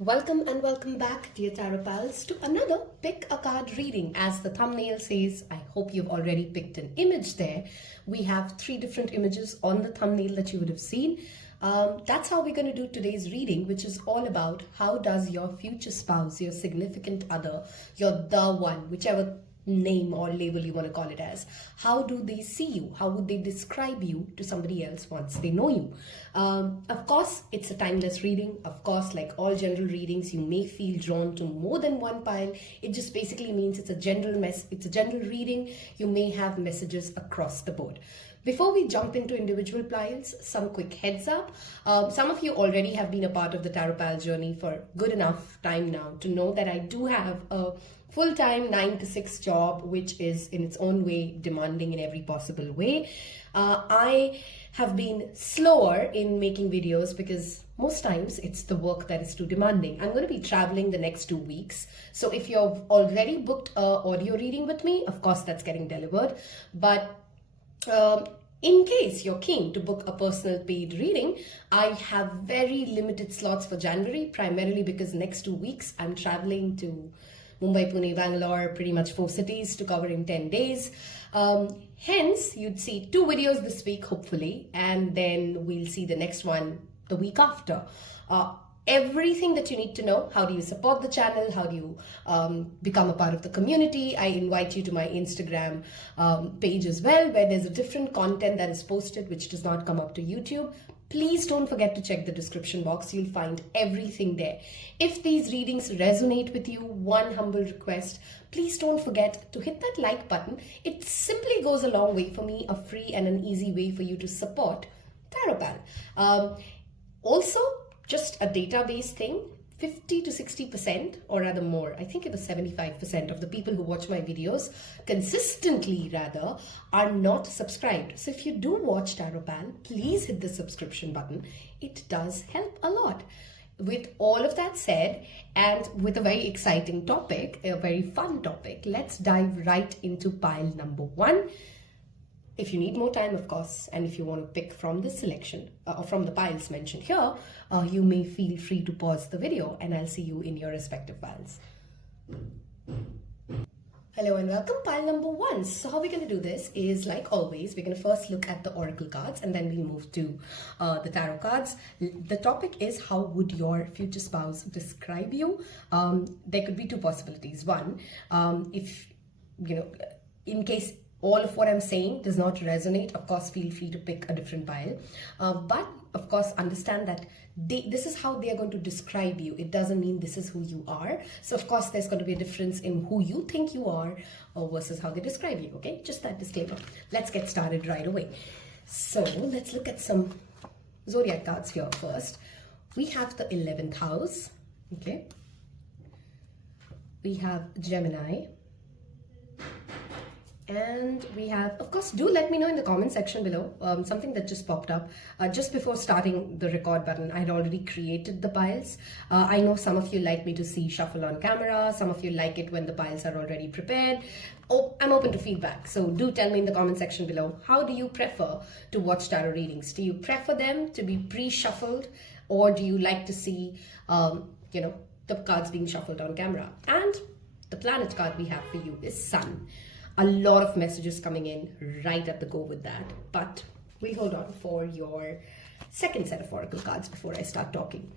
Welcome and welcome back, dear Taropals, to another Pick a Card reading. As the thumbnail says, I hope you've already picked an image there. We have 3 different images on the thumbnail that you would have seen. That's how we're going to do today's reading, which is all about how does your future spouse, your significant other, your the one, whichever name or label you want to call it as, how do they see you? How would they describe you to somebody else once they know you? Of course, it's a timeless reading. Of course, like all general readings, you may feel drawn to more than one pile. It just basically means it's a general reading. You may have messages across the board. Before we jump into individual piles, some quick heads up. Some of you already have been a part of the Taropal journey for good enough time now to know that I do have a full-time 9 to 6 job, which is in its own way demanding in every possible way. I have been slower in making videos because most times it's the work that is too demanding. I'm going to be traveling the next 2 weeks. So if you've already booked an audio reading with me, of course that's getting delivered. But in case you're keen to book a personal paid reading, I have very limited slots for January, primarily because next 2 weeks I'm traveling to Mumbai, Pune, Bangalore, pretty much 4 cities to cover in 10 days. Hence, you'd see 2 videos this week, hopefully, and then we'll see the next one the week after. Everything that you need to know: how do you support the channel, how do you become a part of the community. I invite you to my Instagram page as well, where there's a different content that is posted which does not come up to YouTube. Please don't forget to check the description box. You'll find everything there. If these readings resonate with you, one humble request: please don't forget to hit that like button. It simply goes a long way for me, a free and an easy way for you to support Taropal. Also, just a database thing, 50 to 60%, or rather more, I think it was 75% of the people who watch my videos consistently rather are not subscribed. So if you do watch Taropal, please hit the subscription button. It does help a lot. With all of that said, and with a very exciting topic, a very fun topic, let's dive right into pile number 1. If you need more time, of course, and if you want to pick from this selection or from the piles mentioned here, you may feel free to pause the video and I'll see you in your respective piles. Hello and welcome, pile number 1. So how we're going to do this is, like always, we're going to first look at the oracle cards and then we'll move to the tarot cards. The topic is, how would your future spouse describe you? There could be 2 possibilities. One, if, in case all of what I'm saying does not resonate, of course, feel free to pick a different pile. But of course, understand that this is how they are going to describe you. It doesn't mean this is who you are. So of course, there's going to be a difference in who you think you are versus how they describe you. Okay, just that disclaimer. Let's get started right away. So let's look at some zodiac cards here first. We have the 11th house. Okay. We have Gemini. And we have, of course, do let me know in the comment section below, something that just popped up. Just before starting the record button, I had already created the piles. I know some of you like me to see shuffle on camera. Some of you like it when the piles are already prepared. Oh, I'm open to feedback. So do tell me in the comment section below, how do you prefer to watch tarot readings? Do you prefer them to be pre-shuffled, or do you like to see, the cards being shuffled on camera? And the planet card we have for you is Sun. A lot of messages coming in right at the go with that, but we'll hold on for your second set of oracle cards before I start talking.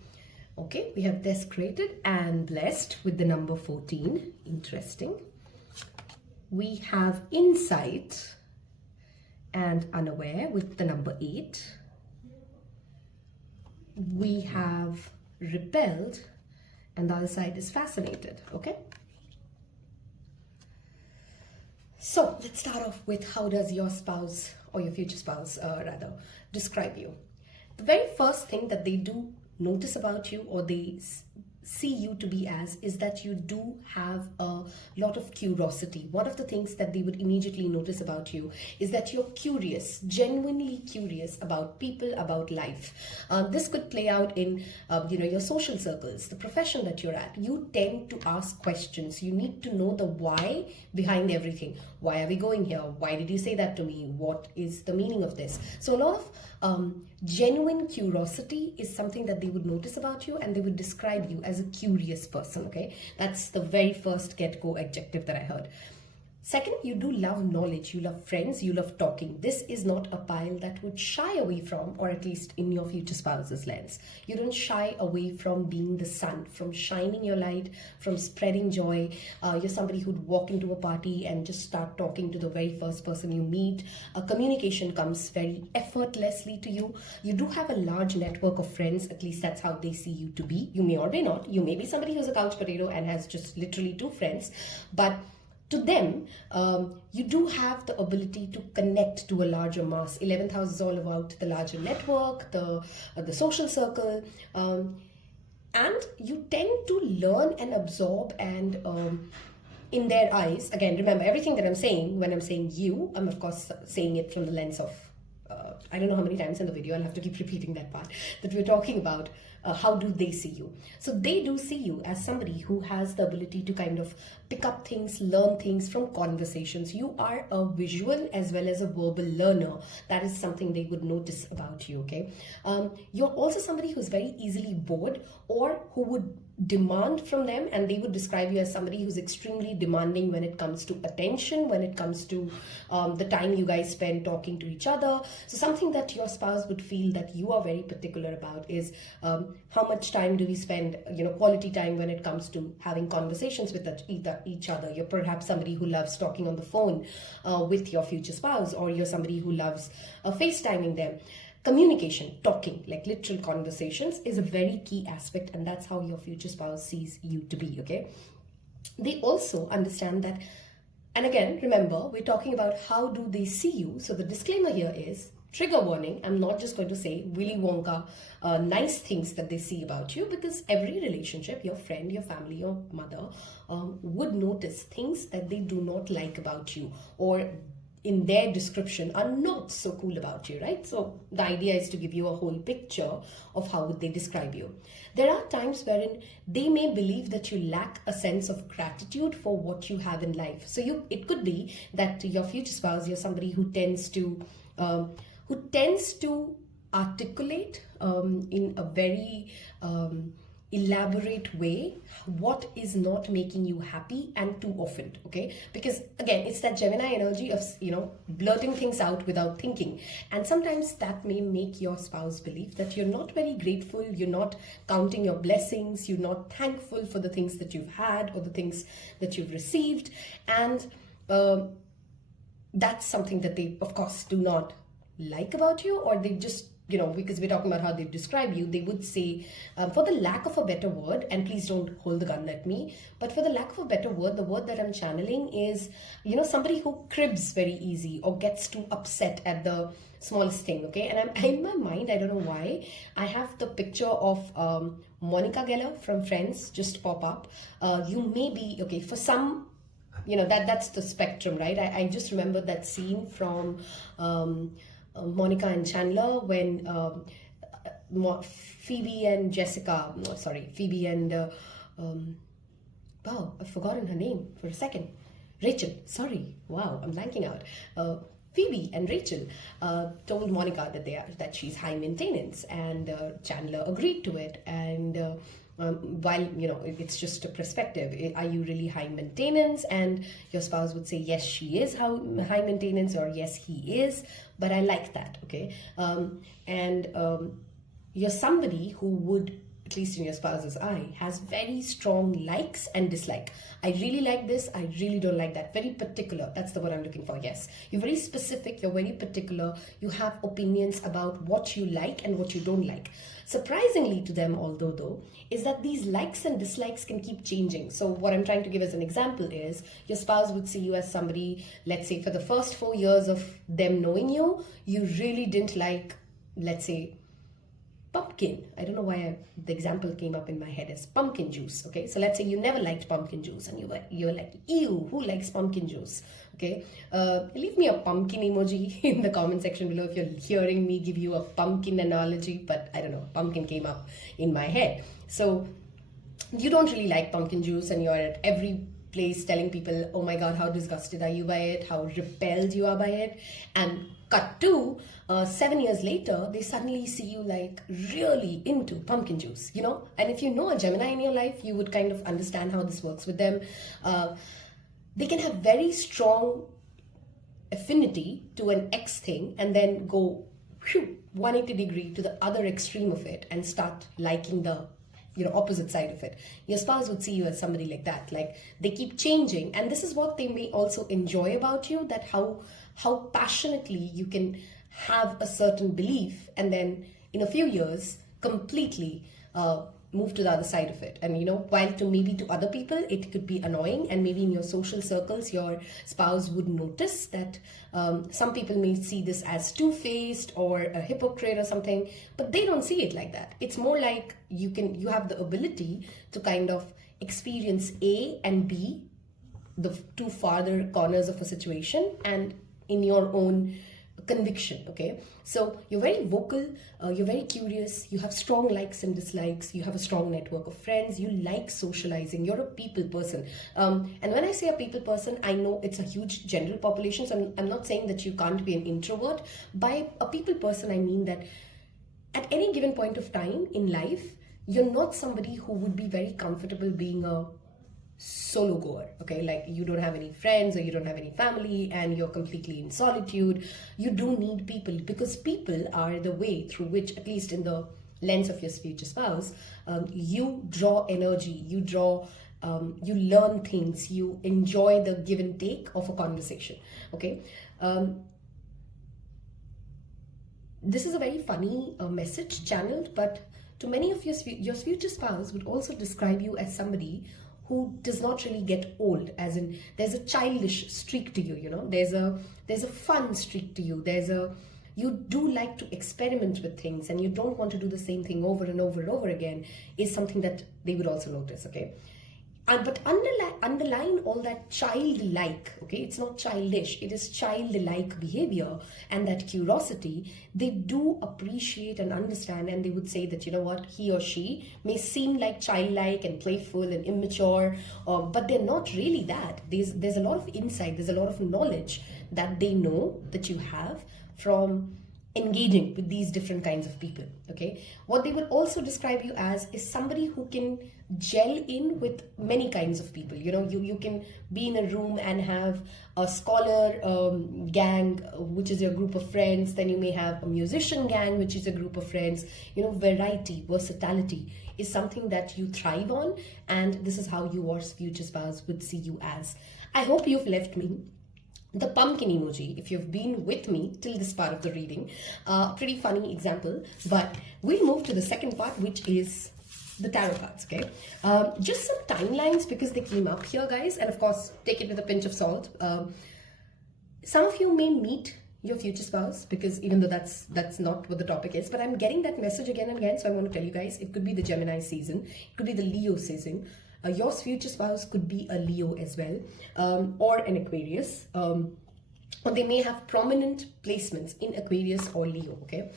Okay, we have Desecrated and Blessed with the number 14. Interesting. We have Insight and Unaware with the number 8. We have Repelled, and the other side is Fascinated. Okay. So let's start off with, how does your spouse, or your future spouse rather, describe you? The very first thing that they do notice about you, or they see you to be as is that you do have a lot of curiosity. One of the things that they would immediately notice about you is that you're curious, genuinely curious about people, about life. This could play out in your social circles, the profession that you're at. You tend to ask questions. You need to know the why behind everything. Why are we going here? Why did you say that to me? What is the meaning of this? So a lot of genuine curiosity is something that they would notice about you, and they would describe you as a curious person. Okay, that's the very first get-go adjective that I heard. Second, you do love knowledge, you love friends, you love talking. This is not a pile that would shy away from, or at least in your future spouse's lens. You don't shy away from being the sun, from shining your light, from spreading joy. You're somebody who'd walk into a party and just start talking to the very first person you meet. Communication comes very effortlessly to you. You do have a large network of friends, at least that's how they see you to be. You may or may not. You may be somebody who's a couch potato and has just literally 2 friends, but to them, you do have the ability to connect to a larger mass. 11th house is all about the larger network, the social circle, and you tend to learn and absorb, and in their eyes, again, remember everything that I'm saying, when I'm saying you, I'm of course saying it from the lens of, I don't know how many times in the video, I'll have to keep repeating that part, that we're talking about how do they see you. So they do see you as somebody who has the ability to kind of pick up things, learn things from conversations. You are a visual as well as a verbal learner. That is something they would notice about you, okay? You're also somebody who's very easily bored, or who would demand from them, and they would describe you as somebody who's extremely demanding when it comes to attention, when it comes to the time you guys spend talking to each other. So something that your spouse would feel that you are very particular about is how much time do we spend, quality time, when it comes to having conversations with each other. You're perhaps somebody who loves talking on the phone with your future spouse, or you're somebody who loves FaceTiming them. Communication, talking, like literal conversations, is a very key aspect, and that's how your future spouse sees you to be, okay? They also understand that, and again, remember, we're talking about how do they see you. So the disclaimer here is, trigger warning, I'm not just going to say Willy Wonka nice things that they see about you, because every relationship, your friend, your family, your mother, would notice things that they do not like about you, or in their description are not so cool about you, right? So the idea is to give you a whole picture of how would they describe you. There are times wherein they may believe that you lack a sense of gratitude for what you have in life. So it could be that your future spouse, you're somebody who tends to articulate in a very elaborate way what is not making you happy, and too often, okay? Because again, it's that Gemini energy of blurting things out without thinking, and sometimes that may make your spouse believe that you're not very grateful, you're not counting your blessings, you're not thankful for the things that you've had or the things that you've received, and that's something that they of course do not like about you, or they just, because we're talking about how they describe you, they would say, for the lack of a better word, and please don't hold the gun at me, but for the lack of a better word, the word that I'm channeling is, somebody who cribs very easy or gets too upset at the smallest thing, okay? And I'm in my mind, I don't know why, I have the picture of Monica Geller from Friends just pop up. You may be, okay, for some, that's the spectrum, right? I just remember that scene from Monica and Chandler when Phoebe and wow, I've forgotten her name for a second. Rachel, sorry, wow, I'm blanking out. Phoebe and Rachel told Monica that she's high maintenance, and Chandler agreed to it, and while it's just a perspective, are you really high maintenance? And your spouse would say yes, she is high maintenance, or yes, he is, but I like that, okay? You're somebody who would, at least in your spouse's eye, has very strong likes and dislike. I really like this, I really don't like that. Very particular, that's the word I'm looking for, yes. You're very specific, you're very particular, you have opinions about what you like and what you don't like. Surprisingly to them, though, is that these likes and dislikes can keep changing. So what I'm trying to give as an example is, your spouse would see you as somebody, let's say for the first 4 years of them knowing you, you really didn't like, let's say, pumpkin. I don't know why the example came up in my head as pumpkin juice. Okay, so let's say you never liked pumpkin juice and you were like, ew, who likes pumpkin juice? Okay, leave me a pumpkin emoji in the comment section below if you're hearing me give you a pumpkin analogy. But I don't know, pumpkin came up in my head. So you don't really like pumpkin juice and you're at every place telling people, oh my god, how disgusted are you by it, how repelled you are by it. And cut to 7 years later, they suddenly see you like really into pumpkin juice, you know. And if you know a Gemini in your life, you would kind of understand how this works with them. They can have very strong affinity to an X thing and then go 180 degree to the other extreme of it and start liking the opposite side of it. Your spouse would see you as somebody like that, like they keep changing, and this is what they may also enjoy about you, that how passionately you can have a certain belief and then in a few years completely move to the other side of it. And while to other people it could be annoying, and maybe in your social circles your spouse would notice that some people may see this as two-faced or a hypocrite or something, but they don't see it like that. It's more like you have the ability to kind of experience A and B, the two farther corners of a situation, and in your own conviction. Okay, so you're very vocal, you're very curious, you have strong likes and dislikes, you have a strong network of friends, you like socializing, you're a people person. And when I say a people person, I know it's a huge general population, so I'm not saying that you can't be an introvert. By a people person, I mean that at any given point of time in life, you're not somebody who would be very comfortable being a solo goer. Okay, like you don't have any friends or you don't have any family and you're completely in solitude. You do need people, because people are the way through which, at least in the lens of your future spouse, you draw energy, you learn things, you enjoy the give and take of a conversation. Okay, this is a very funny message channeled, but to many of your future spouse would also describe you as somebody who does not really get old, as in there's a childish streak to you, there's a fun streak to you, you do like to experiment with things and you don't want to do the same thing over and over and over again, is something that they would also notice. Okay, but underline all that childlike, okay, it's not childish, it is childlike behavior and that curiosity, they do appreciate and understand, and they would say that, what, he or she may seem like childlike and playful and immature, but they're not really that. There's a lot of insight, there's a lot of knowledge that they know that you have from engaging with these different kinds of people. Okay, what they will also describe you as is somebody who can gel in with many kinds of people. You can be in a room and have a scholar gang, which is your group of friends, then you may have a musician gang, which is a group of friends. Variety, versatility is something that you thrive on, and this is how your future spouse would see you as. I hope you've left me the pumpkin emoji if you've been with me till this part of the reading. Pretty funny example, but we'll move to the second part, which is the tarot cards. Okay, just some timelines because they came up here, guys, and of course take it with a pinch of salt. Some of you may meet your future spouse, because even though that's not what the topic is, but I'm getting that message again and again, so I want to tell you guys, it could be the Gemini season, it could be the Leo season. Your future spouse could be a Leo as well, or an Aquarius, or they may have prominent placements in Aquarius or Leo. Okay,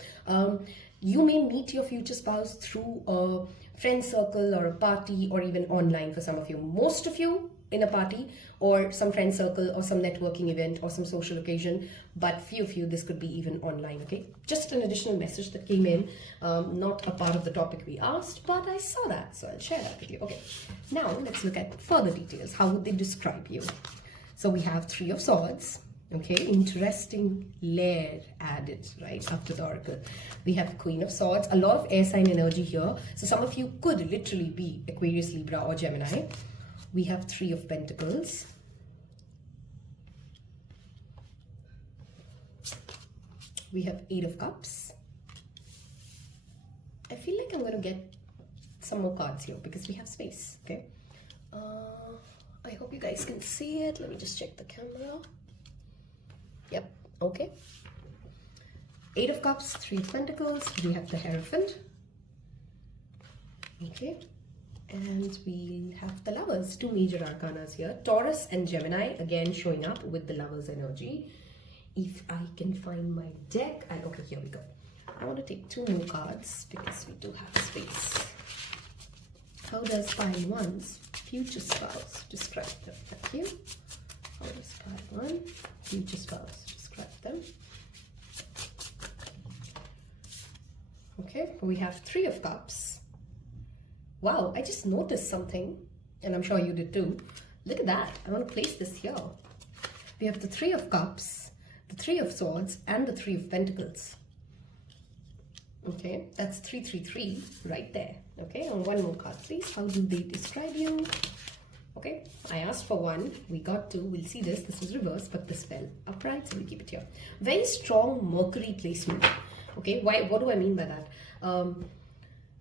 you may meet your future spouse through a friend circle or a party, or even online for some of you. Most of you in a party or some friend circle or some networking event or some social occasion, but few of you this could be even online. Okay, just an additional message that came in, not a part of the topic we asked, but I saw that, so I'll share that with you. Okay, now let's look at further details. How would they describe you? So we have Three of Swords. Okay, interesting layer added right after the oracle. We have Queen of Swords, a lot of air sign energy here, so some of you could literally be Aquarius, Libra or Gemini. We have Three of Pentacles. We have Eight of Cups. I feel like I'm going to get some more cards here because we have space. Okay, I hope you guys can see it. Let me just check the camera. Yep, okay. Eight of Cups, Three of Pentacles. We have the Hierophant. Okay, and we have the Lovers, two major arcanas here. Taurus and Gemini, again showing up with the Lovers energy. If I can find my deck, okay, here we go. I want to take two more cards because we do have space. How does pile one's future spouse describe them? Thank you. How does pile one future spouse describe them? Okay, we have Three of Cups. Wow, I just noticed something, and I'm sure you did too. Look at that. I want to place this here. We have the Three of Cups, the Three of Swords, and the Three of Pentacles. Okay, that's 333 right there. Okay, and one more card, please. How do they describe you? Okay, I asked for one. We got two. We'll see this. This is reversed, but this fell upright, so we keep it here. Very strong Mercury placement. Okay, why? What do I mean by that?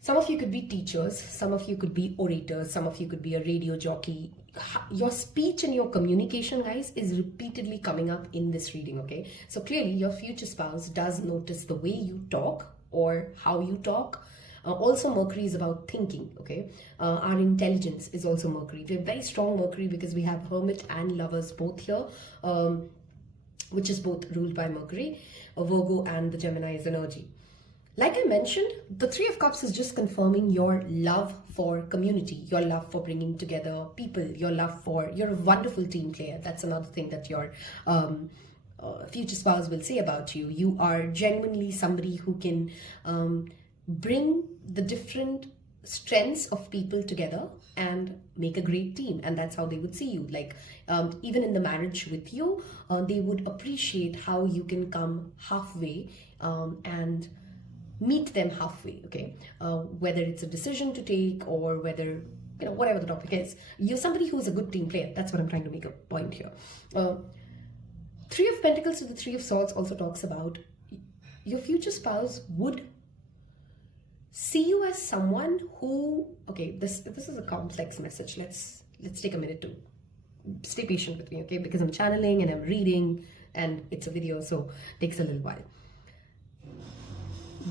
Some of you could be teachers. Some of you could be orators. Some of you could be a radio jockey. Your speech and your communication, guys, is repeatedly coming up in this reading. Okay, so clearly your future spouse does notice the way you talk or how you talk. Also, Mercury is about thinking, okay? Our intelligence is also Mercury. We have very strong Mercury because we have Hermit and Lovers both here, which is both ruled by Mercury, Virgo and the Gemini's energy. Like I mentioned, the Three of Cups is just confirming your love for community, your love for bringing together people, you're a wonderful team player. That's another thing that your future spouse will say about you. You are genuinely somebody who can bring the different strengths of people together and make a great team, and that's how they would see you. Like even in the marriage with you, they would appreciate how you can come halfway and meet them halfway. Okay, whether it's a decision to take or whether, you know, whatever the topic is, you're somebody who's a good team player. That's what I'm trying to make a point here. Three of Pentacles to the Three of Swords also talks about your future spouse would see you as someone who, okay, this is a complex message. Let's take a minute to stay patient with me, okay? Because I'm channeling and I'm reading and it's a video, so it takes a little while.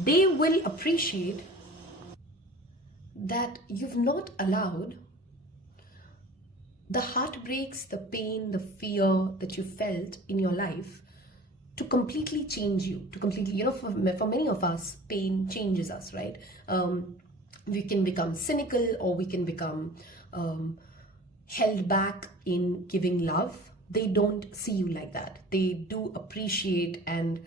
They will appreciate that you've not allowed the heartbreaks, the pain, the fear that you felt in your life to completely change you, to completely, you know, for many of us, pain changes us, right? We can become cynical, or we can become held back in giving love. They don't see you like that. They do appreciate and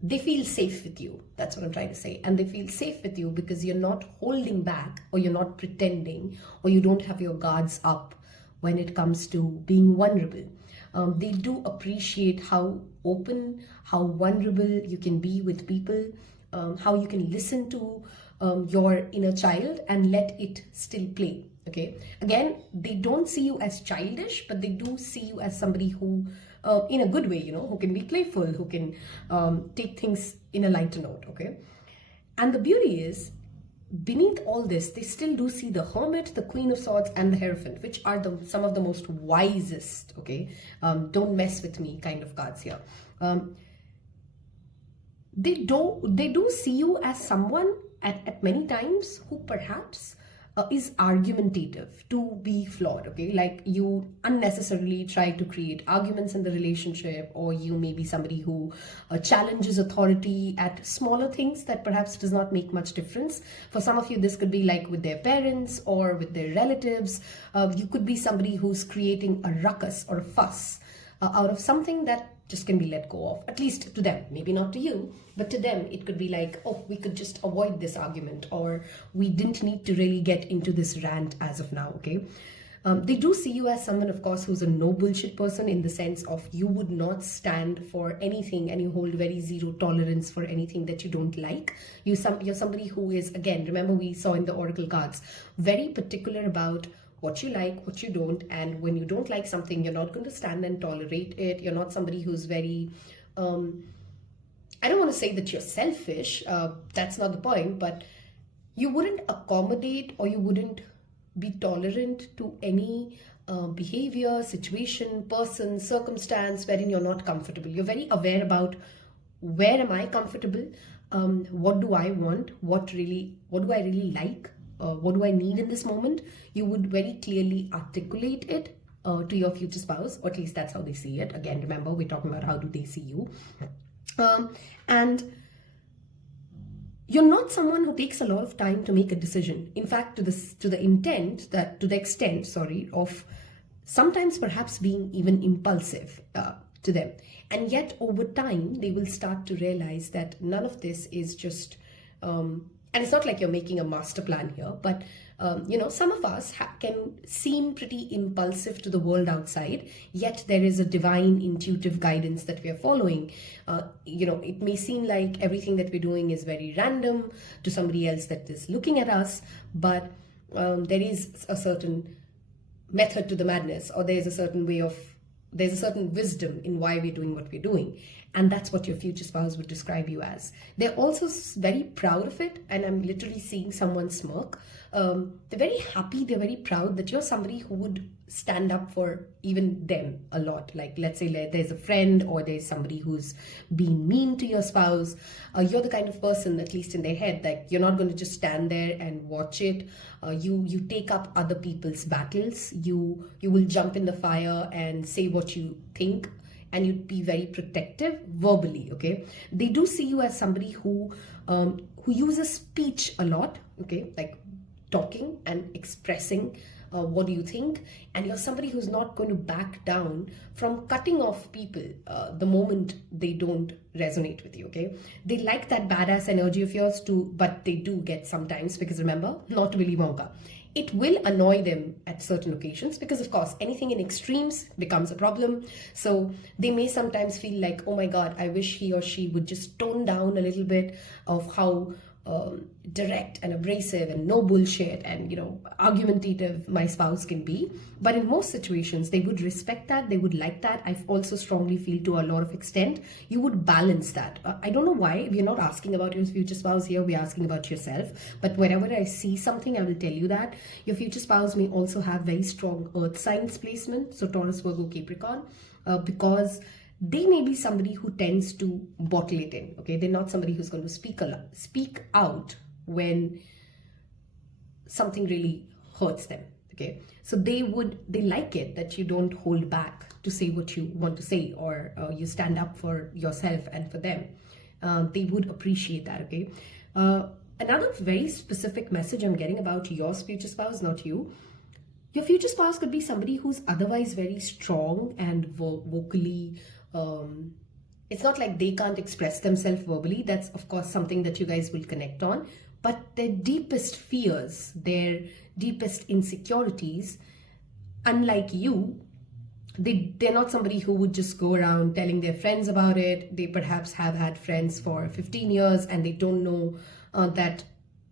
they feel safe with you. That's what I'm trying to say. And they feel safe with you because you're not holding back, or you're not pretending, or you don't have your guards up when it comes to being vulnerable. They do appreciate how open, how vulnerable you can be with people, how you can listen to your inner child and let it still play. Okay, again, they don't see you as childish, but they do see you as somebody who, in a good way, you know, who can be playful, who can take things in a lighter note. Okay, and the beauty is, beneath all this, they still do see the Hermit, the Queen of Swords, and the Hierophant, which are some of the most wisest, okay, don't mess with me kind of cards here. They do see you as someone at many times who perhaps is argumentative, to be flawed, okay? Like you unnecessarily try to create arguments in the relationship, or you may be somebody who challenges authority at smaller things that perhaps does not make much difference. For some of you, this could be like with their parents or with their relatives. You could be somebody who's creating a ruckus or a fuss out of something that just can be let go of, at least to them. Maybe not to you, but to them it could be like, oh, we could just avoid this argument, or we didn't need to really get into this rant as of now. Okay, they do see you as someone, of course, who's a no bullshit person, in the sense of you would not stand for anything and you hold very zero tolerance for anything that you don't like. You're somebody who is, again, remember we saw in the oracle cards, very particular about what you like, what you don't, and when you don't like something, you're not going to stand and tolerate it. You're not somebody who's very, I don't want to say that you're selfish, that's not the point, but you wouldn't accommodate, or you wouldn't be tolerant to any behavior, situation, person, circumstance wherein you're not comfortable. You're very aware about where am I comfortable, what do I want, what do I really like, what do I need in this moment. You would very clearly articulate it to your future spouse, or at least that's how they see it. Again, remember, we're talking about how do they see you. And you're not someone who takes a lot of time to make a decision. In fact, to the extent, of sometimes perhaps being even impulsive to them. And yet over time, they will start to realize that none of this is just, and it's not like you're making a master plan here, but some of us can seem pretty impulsive to the world outside, yet there is a divine intuitive guidance that we are following. It may seem like everything that we're doing is very random to somebody else that is looking at us, but there is a certain method to the madness, or there's a certain wisdom in why we're doing what we're doing. And that's what your future spouse would describe you as. They're also very proud of it, and I'm literally seeing someone smirk. They're very happy, they're very proud that you're somebody who would stand up for even them a lot. Like, let's say there's a friend, or there's somebody who's being mean to your spouse. You're the kind of person, at least in their head, that you're not going to just stand there and watch it. You take up other people's battles. You will jump in the fire and say what you think, and you'd be very protective verbally. Okay, they do see you as somebody who uses speech a lot. Okay, like talking and expressing what do you think, and you're somebody who's not going to back down from cutting off people the moment they don't resonate with you. Okay, they like that badass energy of yours too, but they do get sometimes, because remember, not Willy Wonka, it will annoy them at certain occasions, because of course anything in extremes becomes a problem. So they may sometimes feel like, oh my god, I wish he or she would just tone down a little bit of how direct and abrasive and no bullshit and argumentative my spouse can be. But in most situations, they would respect that, they would like that. I also strongly feel, to a lot of extent, you would balance that. I don't know why we're not asking about your future spouse here, we're asking about yourself. But whenever I see something, I will tell you that your future spouse may also have very strong earth signs placement, so Taurus, Virgo, Capricorn, because they may be somebody who tends to bottle it in. Okay, they're not somebody who's going to speak out when something really hurts them. Okay, so they like it that you don't hold back to say what you want to say, or you stand up for yourself and for them. They would appreciate that. Okay, another very specific message I'm getting about your future spouse, not you. Your future spouse could be somebody who's otherwise very strong and vocally. It's not like they can't express themselves verbally. That's of course something that you guys will connect on. But their deepest fears, their deepest insecurities, unlike you, they're not somebody who would just go around telling their friends about it. They perhaps have had friends for 15 years and they don't know that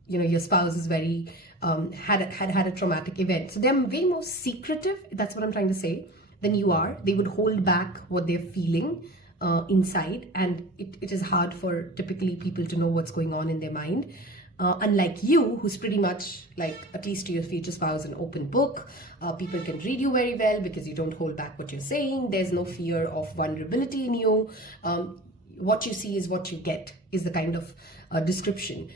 your spouse is very had a traumatic event. So they're way more secretive, that's what I'm trying to say, than you are. They would hold back what they're feeling inside, and it is hard for typically people to know what's going on in their mind. Unlike you, who's pretty much, like, at least to your future spouse, an open book. People can read you very well because you don't hold back what you're saying. There's no fear of vulnerability in you. What you see is what you get, is the kind of description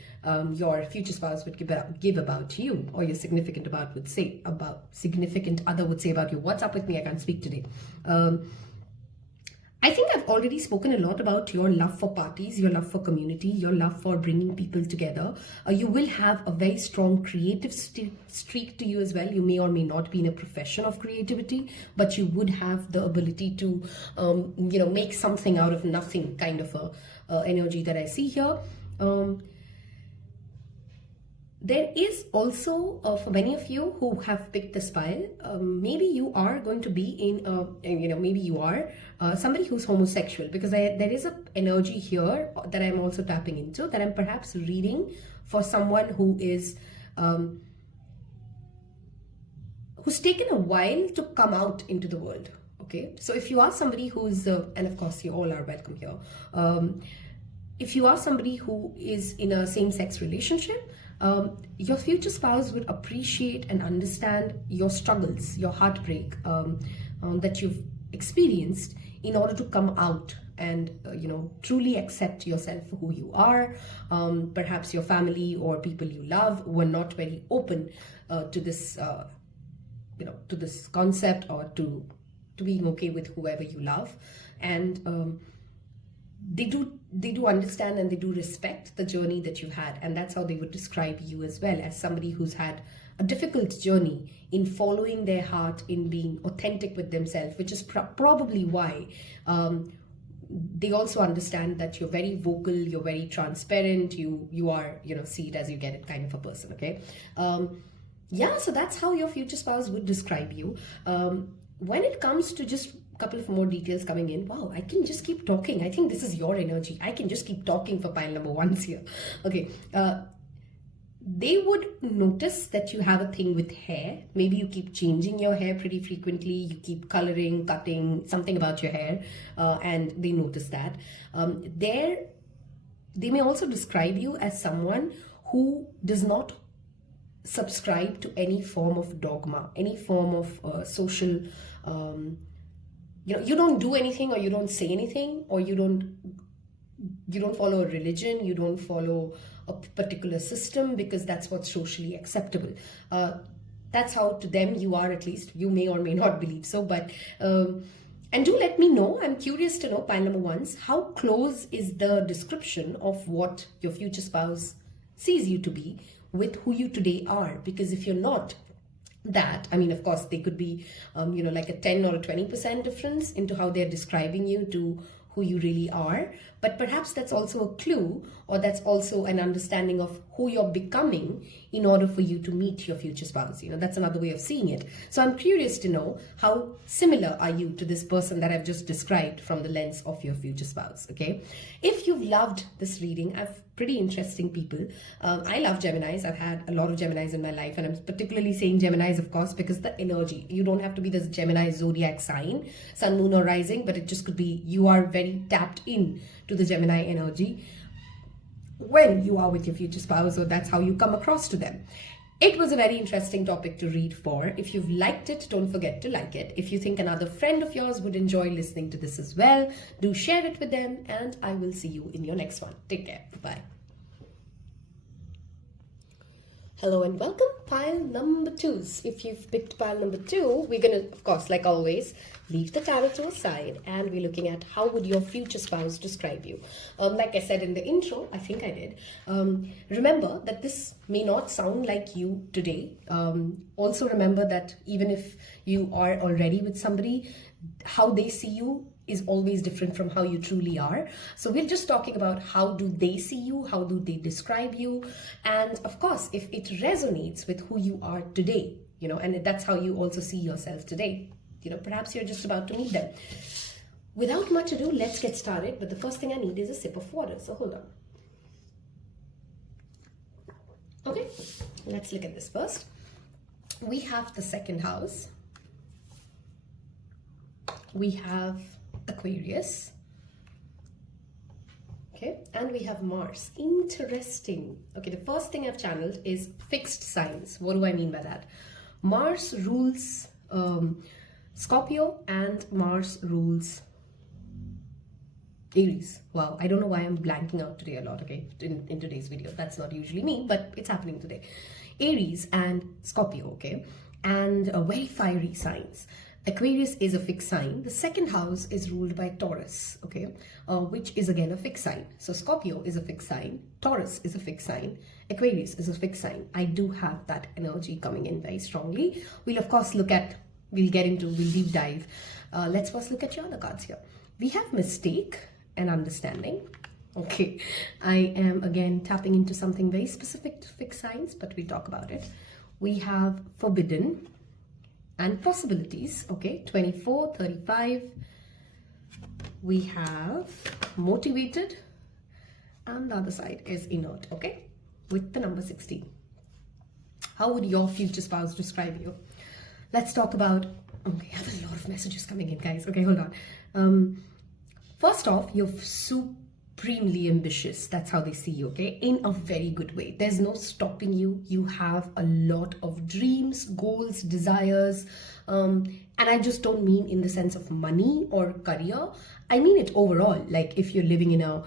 your future spouse would give about you, or your significant other would say about you. What's up with me? I can't speak today. I think I've already spoken a lot about your love for parties, your love for community, your love for bringing people together. You will have a very strong creative streak to you as well. You may or may not be in a profession of creativity, but you would have the ability to, make something out of nothing, kind of a energy that I see here. There is also, for many of you who have picked this pile, maybe you are going to be in, maybe you are somebody who's homosexual, because there is an energy here that I'm also tapping into, that I'm perhaps reading for someone who is, who's taken a while to come out into the world. Okay, so if you are somebody who's, and of course you all are welcome here, if you are somebody who is in a same-sex relationship, your future spouse would appreciate and understand your struggles, your heartbreak that you've experienced in order to come out and truly accept yourself for who you are. Perhaps your family or people you love were not very open to this to this concept, or to being okay with whoever you love, and they do understand and they do respect the journey that you've had, and that's how they would describe you as well, as somebody who's had a difficult journey in following their heart, in being authentic with themselves, which is probably why they also understand that you're very vocal, you're very transparent, you are, see it as you get it kind of a person, okay? Yeah, so that's how your future spouse would describe you. When it comes to just a couple of more details coming in, wow, I can just keep talking. I think this is your energy. I can just keep talking for pile number 1s here. Okay, they would notice that you have a thing with hair. Maybe you keep changing your hair pretty frequently. You keep coloring, cutting, something about your hair, and they notice that. They may also describe you as someone who does not subscribe to any form of dogma, any form of social, you don't do anything, or you don't say anything, or you don't follow a religion, you don't follow a particular system because that's what's socially acceptable. That's how to them you are, at least. You may or may not believe so, but and do let me know. I'm curious to know, pile number 1s, how close is the description of what your future spouse sees you to be with who you today are? Because if you're not that, I mean, of course, they could be, like a 10 or a 20% difference into how they're describing you to who you really are. But perhaps that's also a clue, or that's also an understanding of who you're becoming in order for you to meet your future spouse. That's another way of seeing it. So I'm curious to know, how similar are you to this person that I've just described from the lens of your future spouse, okay? If you've loved this reading, I've pretty interesting people. I love Geminis. I've had a lot of Geminis in my life, and I'm particularly saying Geminis, of course, because the energy, you don't have to be this Gemini zodiac sign, sun, moon, or rising, but it just could be you are very tapped in to the Gemini energy when you are with your future spouse, or that's how you come across to them. It was a very interesting topic to read for. If you've liked it, don't forget to like it. If you think another friend of yours would enjoy listening to this as well, do share it with them, and I will see you in your next one. Take care. Bye-bye. Hello and welcome, pile number 2s. If you've picked pile number 2, we're going to, of course, like always, leave the tarot to a side, and we're looking at how would your future spouse describe you. Like I said in the intro, I think I did, remember that this may not sound like you today. Also remember that even if you are already with somebody, how they see you is always different from how you truly are. So we're just talking about how do they see you, how do they describe you, and of course, if it resonates with who you are today, and that's how you also see yourself today, perhaps you're just about to meet them. Without much ado, let's get started. But the first thing I need is a sip of water, so hold on. Okay, let's look at this first. We have the second house. We have Aquarius, okay, and we have Mars. Interesting. Okay, the first thing I've channeled is fixed signs. What do I mean by that? Mars rules Scorpio, and Mars rules Aries. Wow, I don't know why I'm blanking out today a lot, okay, in today's video. That's not usually me, but it's happening today. Aries and Scorpio, okay, and very fiery signs. Aquarius is a fixed sign. The second house is ruled by Taurus, okay, which is again a fixed sign. So Scorpio is a fixed sign, Taurus is a fixed sign, Aquarius is a fixed sign. I do have that energy coming in very strongly. We'll of course we'll deep dive. Let's first look at your other cards here. We have mistake and understanding. Okay, I am again tapping into something very specific to fixed signs, but we'll talk about it. We have forbidden and possibilities, okay, 24, 35. We have motivated, and the other side is inert, okay, with the number 16. How would your future spouse describe you? Let's talk about, okay, I have a lot of messages coming in, guys. Okay, hold on. First off, you're supremely ambitious. That's how they see you, okay? In a very good way. There's no stopping you. You have a lot of dreams, goals, desires. And I just don't mean in the sense of money or career. I mean it overall. Like if you're living in a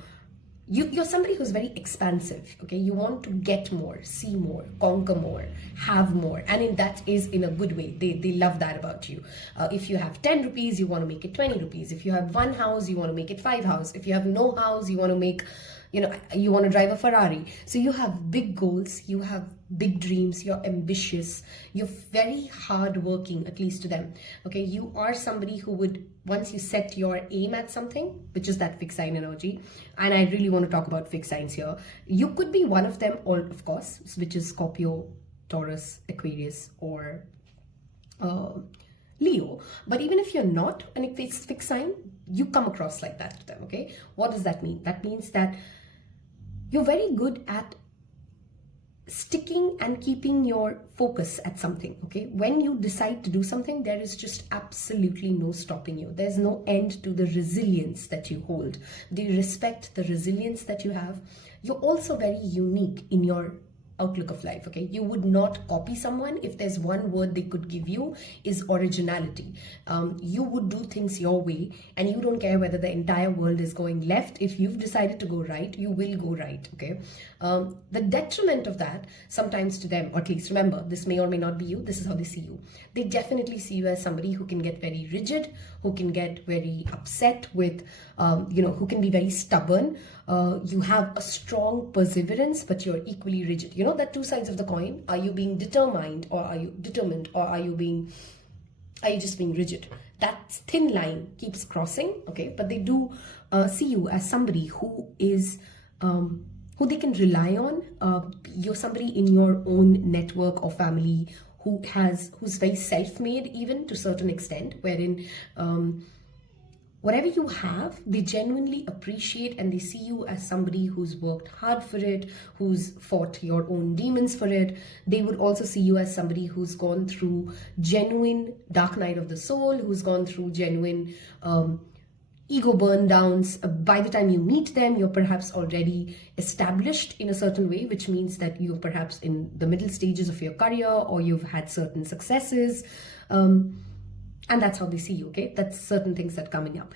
you're somebody who's very expansive, okay? You want to get more, see more, conquer more, have more, and that is in a good way. They love that about you. If you have 10 rupees, you want to make it 20 rupees. If you have one house, you want to make it 5 houses. If you have no house, you want to make, you want to drive a Ferrari. So you have big goals, you have big dreams, you're ambitious, you're very hardworking, at least to them, okay? You are somebody who would, once you set your aim at something, which is that fixed sign energy, and I really want to talk about fixed signs here. You could be one of them, or of course, which is Scorpio, Taurus, Aquarius, or Leo. But even if you're not an fixed sign, you come across like that to them, okay? What does that mean? That means that you're very good at sticking and keeping your focus at something, okay? When you decide to do something, there is just absolutely no stopping you. There's no end to the resilience that you hold. They respect the resilience that you have. You're also very unique in your outlook of life, okay? You would not copy someone. If there's one word they could give you, is originality. You would do things your way, and you don't care whether the entire world is going left. If you've decided to go right, you will go right, okay? The detriment of that sometimes to them, or at least remember, this may or may not be you, this is how they see you. They definitely see you as somebody who can get very rigid, who can get very upset with, who can be very stubborn. You have a strong perseverance, but you're equally rigid. You know that two sides of the coin? Are you being determined, or are you determined, or are you just being rigid? That thin line keeps crossing, okay? But they do see you as somebody who is who they can rely on. You're somebody in your own network or family who's very self-made, even to a certain extent, wherein whatever you have, they genuinely appreciate, and they see you as somebody who's worked hard for it, who's fought your own demons for it. They would also see you as somebody who's gone through genuine dark night of the soul, who's gone through genuine ego burn downs. By the time you meet them, you're perhaps already established in a certain way, which means that you're perhaps in the middle stages of your career, or you've had certain successes. And that's how they see you, okay? That's certain things that are coming up.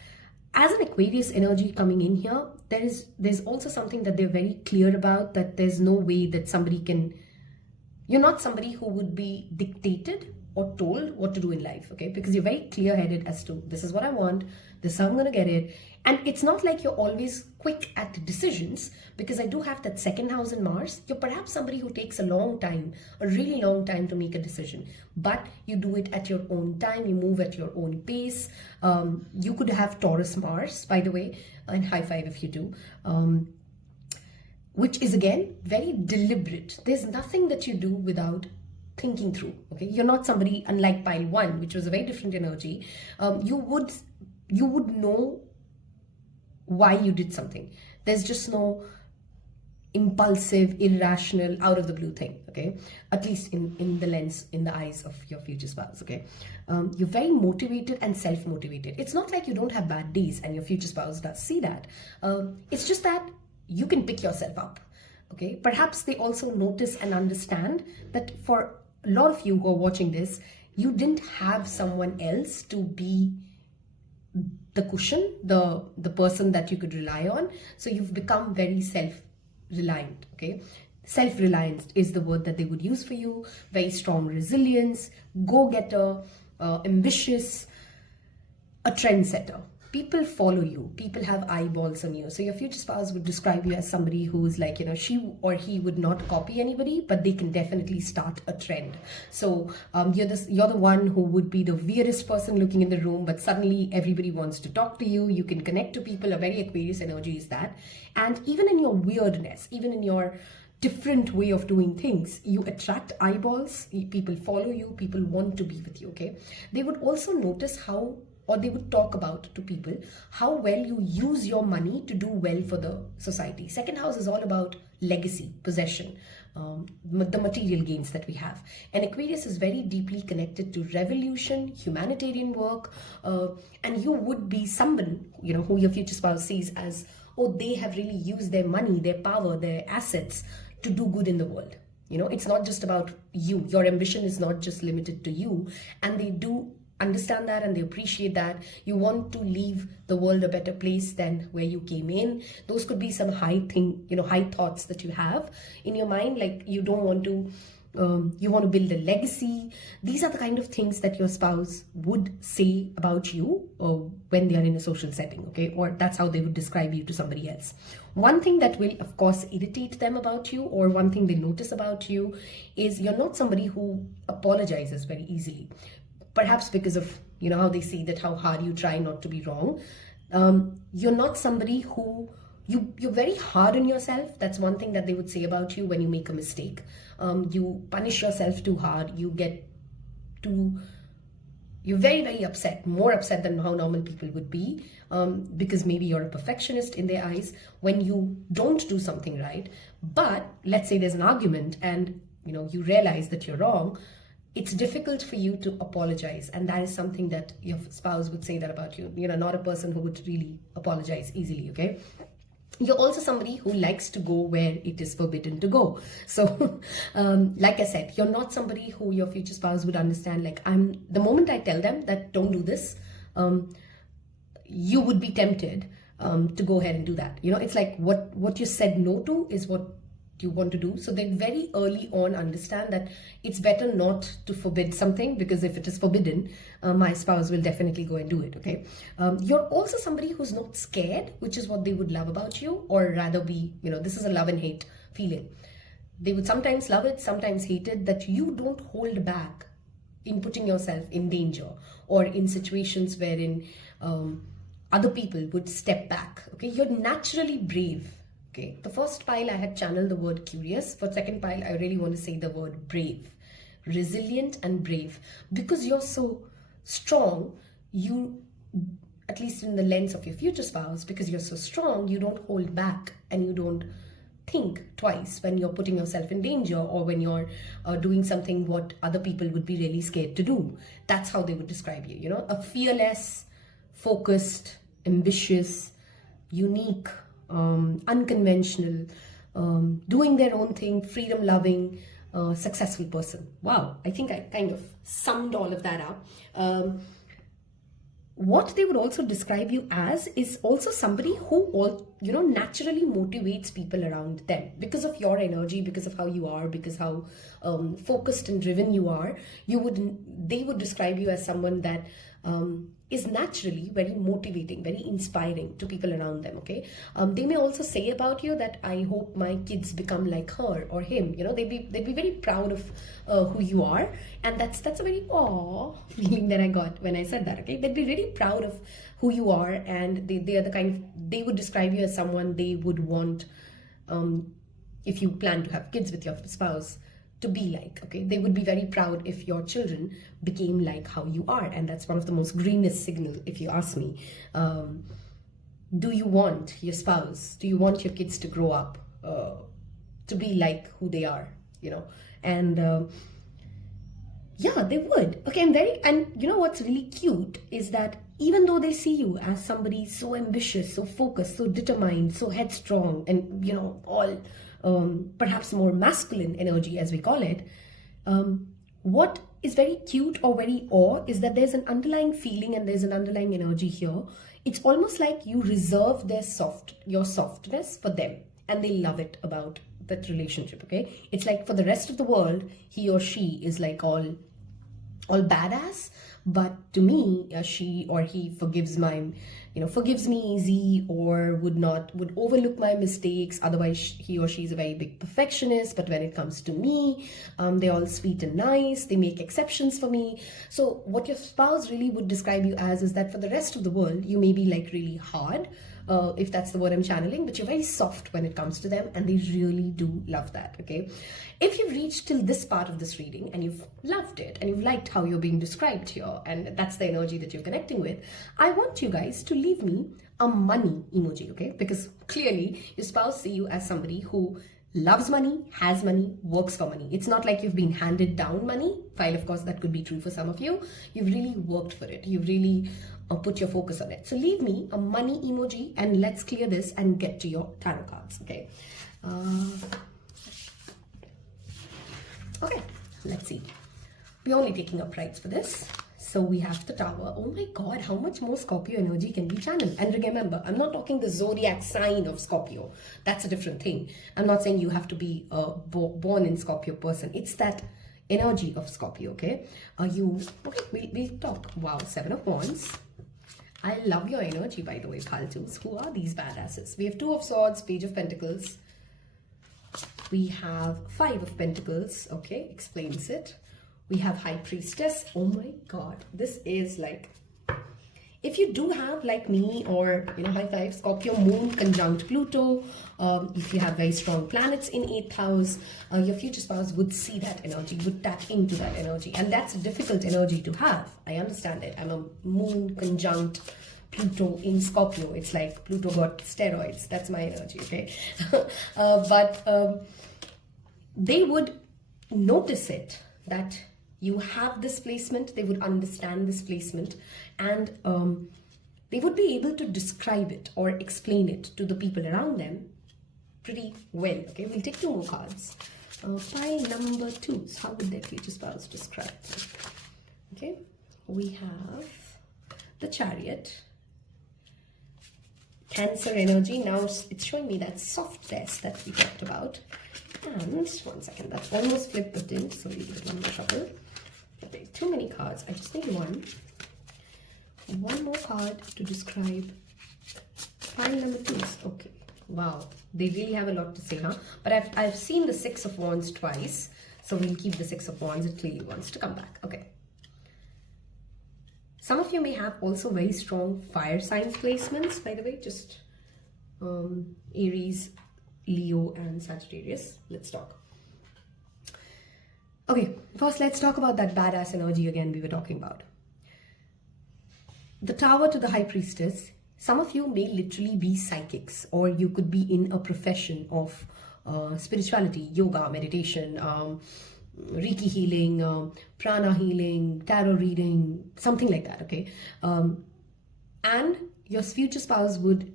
As an Aquarius energy coming in here, there's also something that they're very clear about, that there's no way that somebody can... You're not somebody who would be dictated or told what to do in life, okay? Because you're very clear-headed as to, this is what I want, this is how I'm going to get it. And it's not like you're always quick at decisions, because I do have that second house in Mars. You're perhaps somebody who takes a long time, a really long time to make a decision, but you do it at your own time. You move at your own pace. You could have Taurus Mars, by the way, and high five if you do. Which is, again, very deliberate. There's nothing that you do without thinking through, okay? You're not somebody, unlike pile 1, which was a very different energy. You would know why you did something. There's just no impulsive, irrational, out of the blue thing, okay? At least in the lens, in the eyes of your future spouse, okay? You're very motivated and self-motivated. It's not like you don't have bad days and your future spouse does see that. It's just that you can pick yourself up, okay? Perhaps they also notice and understand that for a lot of you who are watching this, you didn't have someone else to be the cushion, the person that you could rely on. So you've become very self-reliant, okay? Self-reliance is the word that they would use for you. Very strong resilience, go-getter, ambitious, a trendsetter. People follow you. People have eyeballs on you. So your future spouse would describe you as somebody who's like, she or he would not copy anybody, but they can definitely start a trend. So you're the one who would be the weirdest person looking in the room, but suddenly everybody wants to talk to you. You can connect to people. A very Aquarius energy is that. And even in your weirdness, even in your different way of doing things, you attract eyeballs. People follow you. People want to be with you, okay? They would also notice they would talk about to people how well you use your money to do well for the society. Second house is all about legacy, possession, the material gains that we have. And Aquarius is very deeply connected to revolution, humanitarian work, and you would be someone, who your future spouse sees as oh, they have really used their money, their power, their assets to do good in the world. It's not just about you. Your ambition is not just limited to you. And they do understand that and they appreciate that. You want to leave the world a better place than where you came in. Those could be some high thoughts that you have in your mind, like you don't want to you want to build a legacy. These are the kind of things that your spouse would say about you when they are in a social setting, okay? Or that's how they would describe you to somebody else. One thing that will, of course, irritate them about you, or one thing they notice about you, is you're not somebody who apologizes very easily. Perhaps because of, how they see that how hard you try not to be wrong. You're not somebody who you're very hard on yourself. That's one thing that they would say about you when you make a mistake. You punish yourself too hard. You're very, very upset, more upset than how normal people would be, because maybe you're a perfectionist in their eyes when you don't do something right. But let's say there's an argument and, you realize that you're wrong. It's difficult for you to apologize. And that is something that your spouse would say that about you. Not a person who would really apologize easily, okay? You're also somebody who likes to go where it is forbidden to go. So, like I said, you're not somebody who your future spouse would understand, like, the moment I tell them that don't do this, you would be tempted to go ahead and do that. It's like what you said no to is what you want to do. So they very early on understand that it's better not to forbid something, because if it is forbidden, my spouse will definitely go and do it, okay? You're also somebody who's not scared, which is what they would love about you, or rather be, this is a love and hate feeling. They would sometimes love it, sometimes hate it, that you don't hold back in putting yourself in danger or in situations wherein other people would step back, okay? You're naturally brave. Okay, the first pile I had channeled the word curious. For second pile, I really want to say the word brave, resilient and brave, because you're so strong. You, at least in the lens of your future spouse, because you're so strong, you don't hold back and you don't think twice when you're putting yourself in danger or when you're doing something what other people would be really scared to do. That's how they would describe you, a fearless, focused, ambitious, unique, unconventional, doing their own thing, freedom-loving, successful person. Wow, I think I kind of summed all of that up. What they would also describe you as is also somebody who, naturally motivates people around them because of your energy, because of how you are, because how focused and driven you are. They would describe you as someone that is naturally very motivating, very inspiring to people around them, okay? They may also say about you that I hope my kids become like her or him. They'd be very proud of who you are, and that's a very feeling that I got when I said that, okay? They'd be really proud of who you are, and they are the kind of, they would describe you as someone they would want, if you plan to have kids with your spouse, to be like, okay? They would be very proud if your children became like how you are, and that's one of the most greenest signal, if you ask me. Do you want your spouse, do you want your kids to grow up to be like who they are, And yeah, they would. Okay, and what's really cute is that even though they see you as somebody so ambitious, so focused, so determined, so headstrong, and all perhaps more masculine energy, as we call it, what is very cute or very awe is that there's an underlying feeling and there's an underlying energy here. It's almost like you reserve your softness for them, and they love it about that relationship, okay? It's like for the rest of the world, he or she is like all badass, but to me, she or he forgives me easy, or would overlook my mistakes. Otherwise, he or she is a very big perfectionist, but when it comes to me, they're all sweet and nice. They make exceptions for me. So what your spouse really would describe you as is that for the rest of the world, you may be like really hard, if that's the word I'm channeling, but you're very soft when it comes to them, and they really do love that, okay? If you've reached till this part of this reading and you've loved it and you've liked how you're being described here, and that's the energy that you're connecting with, I want you guys to leave me a money emoji, okay? Because clearly your spouse see you as somebody who loves money, has money, works for money. It's not like you've been handed down money. While of course that could be true for some of you, you've really worked for it. You've really put your focus on it. So leave me a money emoji and let's clear this and get to your tarot cards. Okay. Okay, let's see. We're only taking uprights for this. So we have the Tower. Oh my God, how much more Scorpio energy can be channeled? And remember, I'm not talking the zodiac sign of Scorpio. That's a different thing. I'm not saying you have to be a born in Scorpio person. It's that energy of Scorpio, okay? We'll talk. Wow, 7 of Wands. I love your energy, by the way, Paltus. Who are these badasses? We have 2 of Swords, Page of Pentacles. We have 5 of Pentacles, okay? Explains it. We have High Priestess. Oh my God, this is like, if you do have like me or, high five, Scorpio moon conjunct Pluto, if you have very strong planets in 8th house, your future spouse would see that energy, would tap into that energy. And that's a difficult energy to have. I understand it. I'm a moon conjunct Pluto in Scorpio. It's like Pluto got steroids. That's my energy, okay? But they would notice it, that you have this placement. They would understand this placement, and they would be able to describe it or explain it to the people around them pretty well. Okay, we'll take 2 more cards. Pile number 2. How would their future spouse describe them? Okay, we have the Chariot. Cancer energy. Now it's showing me that softness that we talked about. And 1 second, that's almost flipped the tint, so we'll give it 1 more shuffle. Okay, too many cards. I just need one more card to describe pile number 2. Okay, wow, they really have a lot to say, huh? But I've seen the 6 of Wands twice, so we'll keep the 6 of Wands. It clearly wants to come back. Okay. Some of you may have also very strong fire signs placements, by the way, just Aries, Leo, and Sagittarius. Let's talk. Okay, first let's talk about that badass energy again we were talking about. The Tower to the High Priestess. Some of you may literally be psychics, or you could be in a profession of spirituality, yoga, meditation, Reiki healing, prana healing, tarot reading, something like that, okay? And your future spouse would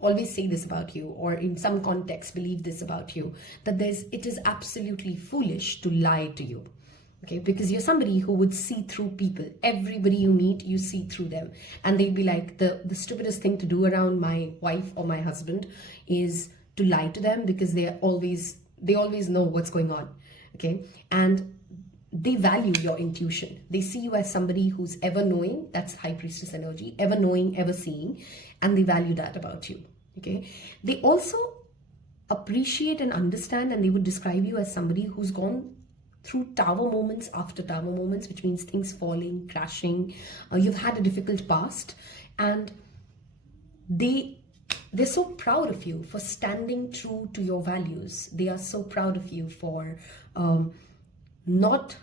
always say this about you, or in some context believe this about you, that it is absolutely foolish to lie to you, okay? Because you're somebody who would see through people. Everybody you meet, you see through them, and they'd be like, the stupidest thing to do around my wife or my husband is to lie to them, because they always know what's going on, okay? And they value your intuition. They see you as somebody who's ever knowing. That's High Priestess energy, ever knowing, ever seeing, and they value that about you, okay? They also appreciate and understand, and they would describe you as somebody who's gone through tower moments after tower moments, which means things falling, crashing. You've had a difficult past, and they're so proud of you for standing true to your values. They are so proud of you for not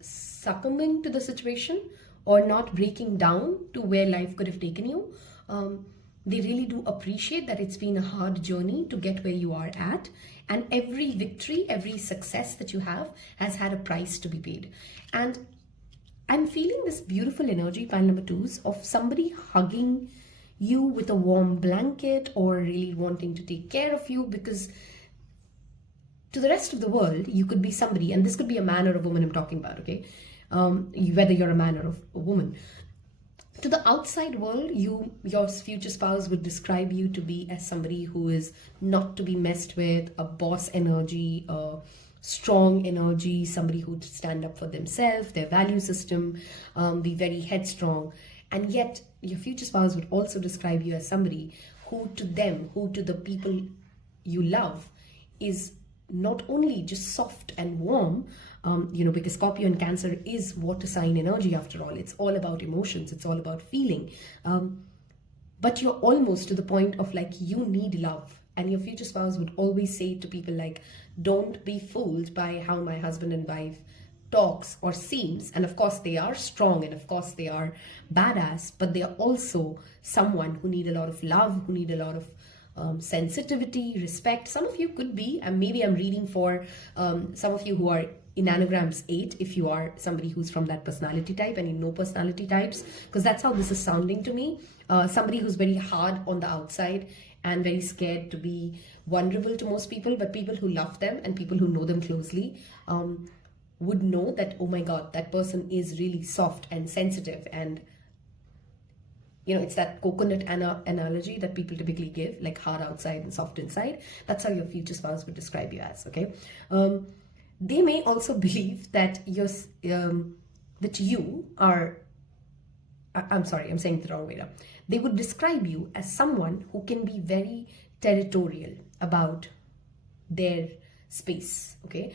succumbing to the situation, or not breaking down to where life could have taken you. They really do appreciate that it's been a hard journey to get where you are at, and every victory, every success that you have has had a price to be paid. And I'm feeling this beautiful energy, pile number 2s, of somebody hugging you with a warm blanket, or really wanting to take care of you, because to the rest of the world, you could be somebody, and this could be a man or a woman I'm talking about, okay? Whether you're a man or a woman. To the outside world, your future spouse would describe you to be as somebody who is not to be messed with, a boss energy, a strong energy, somebody who'd stand up for themselves, their value system, be very headstrong. And yet, your future spouse would also describe you as somebody who to the people you love, is not only just soft and warm, because Scorpio and Cancer is water sign energy after all. It's all about emotions. It's all about feeling. But you're almost to the point of like, you need love. And your future spouse would always say to people like, don't be fooled by how my husband and wife talks or seems. And of course they are strong, and of course they are badass, but they are also someone who need a lot of love, who need a lot of sensitivity, respect. Some of you could be, and maybe I'm reading for some of you who are in Anagrams 8, if you are somebody who's from that personality type and you know personality types, because that's how this is sounding to me. Somebody who's very hard on the outside and very scared to be vulnerable to most people, but people who love them and people who know them closely would know that, oh my God, that person is really soft and sensitive. And you know, it's that coconut analogy that people typically give, like hard outside and soft inside. That's how your future spouse would describe you as, okay? They may also believe that you are, I'm sorry, I'm saying it the wrong way now. They would describe you as someone who can be very territorial about their space, okay?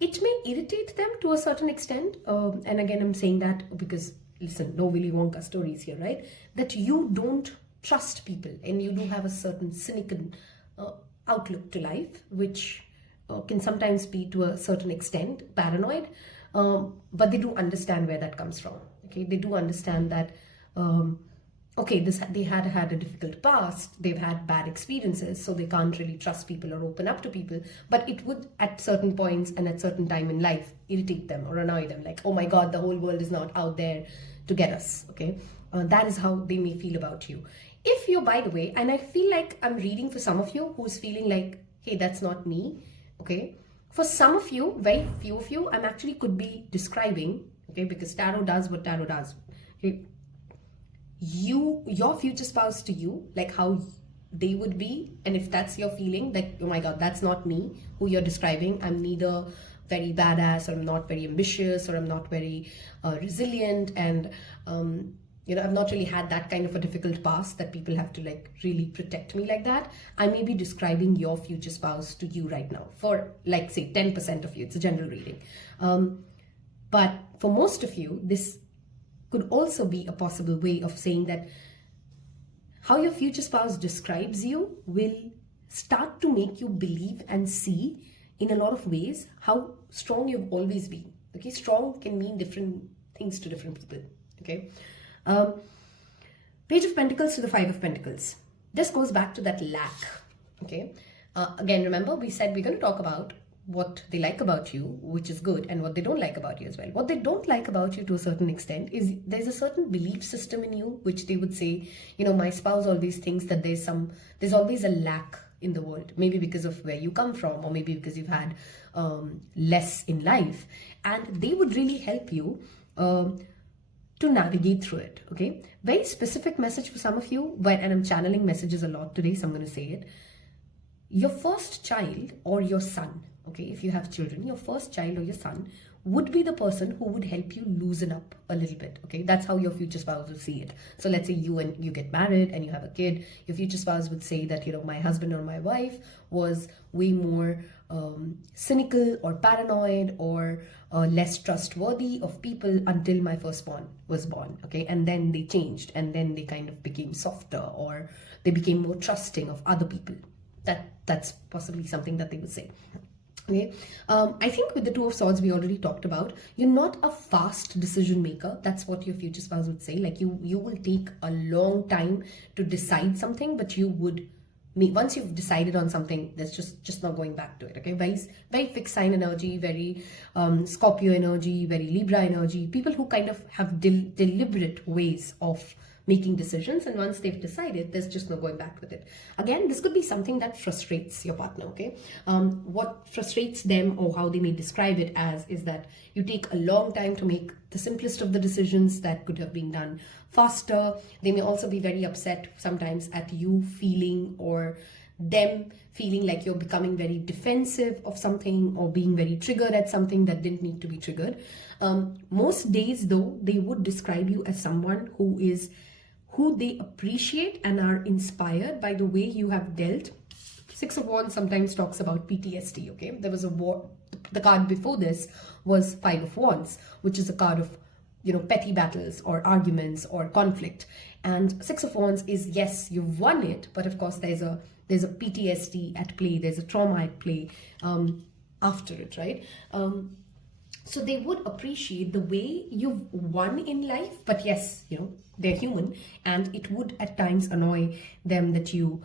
It may irritate them to a certain extent. And again, I'm saying that because, listen, no Willy Wonka stories here, right? That you don't trust people and you do have a certain cynical outlook to life, which can sometimes be to a certain extent paranoid. But they do understand where that comes from, okay? They do understand that, okay, they had a difficult past, they've had bad experiences, so they can't really trust people or open up to people. But it would, at certain points and at certain time in life, irritate them or annoy them, like, oh my God, the whole world is not out there to get us, okay? That is how they may feel about you. If you, by the way, and I feel like I'm reading for some of you who's feeling like, hey, that's not me, okay? For some of you, very few of you, I'm actually could be describing, okay, because tarot does what tarot does, okay? Your future spouse to you, like how they would be, and if that's your feeling, like, oh my God, that's not me, who you're describing, I'm neither very badass, or I'm not very ambitious, or I'm not very resilient, and you know, I've not really had that kind of a difficult past that people have to like really protect me like that. I may be describing your future spouse to you right now for, like, say 10% of you. It's a general reading, but for most of you, this could also be a possible way of saying that how your future spouse describes you will start to make you believe and see in a lot of ways how strong you've always been, okay? Strong can mean different things to different people, okay? Page of Pentacles to the Five of Pentacles. This goes back to that lack, okay? Again, remember we said we're going to talk about what they like about you, which is good, and what they don't like about you as well. What they don't like about you to a certain extent is there's a certain belief system in you, which they would say, you know, my spouse always thinks that there's always a lack in the world, maybe because of where you come from, or maybe because you've had less in life, and they would really help you to navigate through it, okay? Very specific message for some of you, and I'm channeling messages a lot today, so I'm going to say it. Your first child or your son, okay, if you have children, your first child or your son would be the person who would help you loosen up a little bit, okay? That's how your future spouse would see it. So let's say you get married and you have a kid, your future spouse would say that, you know, my husband or my wife was way more cynical or paranoid or less trustworthy of people until my firstborn was born, okay? And then they changed, and then they kind of became softer, or they became more trusting of other people. That's possibly something that they would say. Okay, I think with the Two of Swords we already talked about, you're not a fast decision maker. That's what your future spouse would say. Like you will take a long time to decide something, but you would, once you've decided on something, there's just not going back to it. Okay, very fixed sign energy, very Scorpio energy, very Libra energy. People who kind of have deliberate ways of making decisions, and once they've decided, there's just no going back with it. Again, this could be something that frustrates your partner, okay? What frustrates them, or how they may describe it as, is that you take a long time to make the simplest of the decisions that could have been done faster. They may also be very upset sometimes at you feeling, or them feeling like you're becoming very defensive of something, or being very triggered at something that didn't need to be triggered. Most days though, they would describe you as someone who they appreciate and are inspired by the way you have dealt. Six of Wands sometimes talks about PTSD, okay? There was a war. The card before this was Five of Wands, which is a card of, you know, petty battles or arguments or conflict. And Six of Wands is, yes, you've won it, but of course there's a PTSD at play, there's a trauma at play after it, right? So they would appreciate the way you've won in life, but yes, they're human, and it would at times annoy them that you're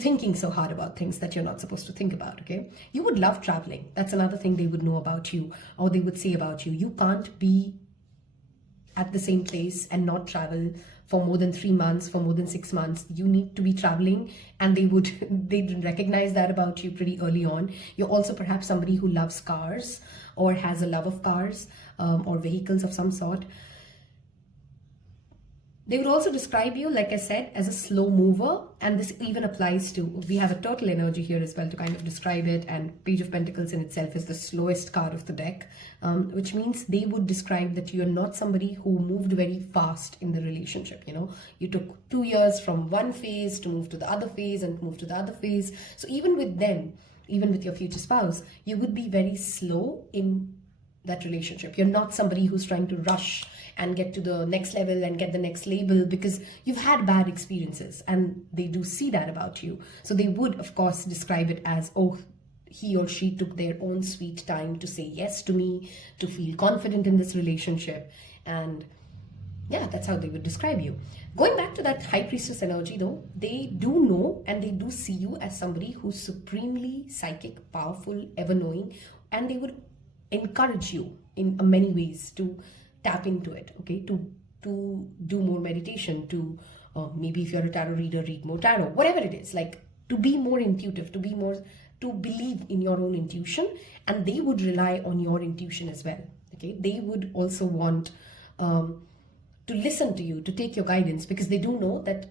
thinking so hard about things that you're not supposed to think about, okay? You would love traveling. That's another thing they would know about you, or they would say about you. You can't be at the same place and not travel for more than 3 months, for more than 6 months. You need to be traveling, and they'd recognize that about you pretty early on. You're also perhaps somebody who loves cars or has a love of cars or vehicles of some sort. They would also describe you, like I said, as a slow mover, and this even applies to, we have a turtle energy here as well to kind of describe it, and Page of Pentacles in itself is the slowest card of the deck, which means they would describe that you're not somebody who moved very fast in the relationship. You took 2 years from one phase to move to the other phase and move to the other phase. So even with them, even with your future spouse, you would be very slow in that relationship. You're not somebody who's trying to rush and get to the next level and get the next label, because you've had bad experiences, and they do see that about you. So they would, of course, describe it as, oh, he or she took their own sweet time to say yes to me, to feel confident in this relationship. And yeah, that's how they would describe you. Going back to that High Priestess energy though, they do know and they do see you as somebody who's supremely psychic, powerful, ever-knowing, and they would encourage you in many ways to tap into it, okay? To do more meditation, to maybe if you're a tarot reader, read more tarot, whatever it is, like to be more intuitive, to believe in your own intuition, and they would rely on your intuition as well, okay? They would also want to listen to you, to take your guidance, because they do know that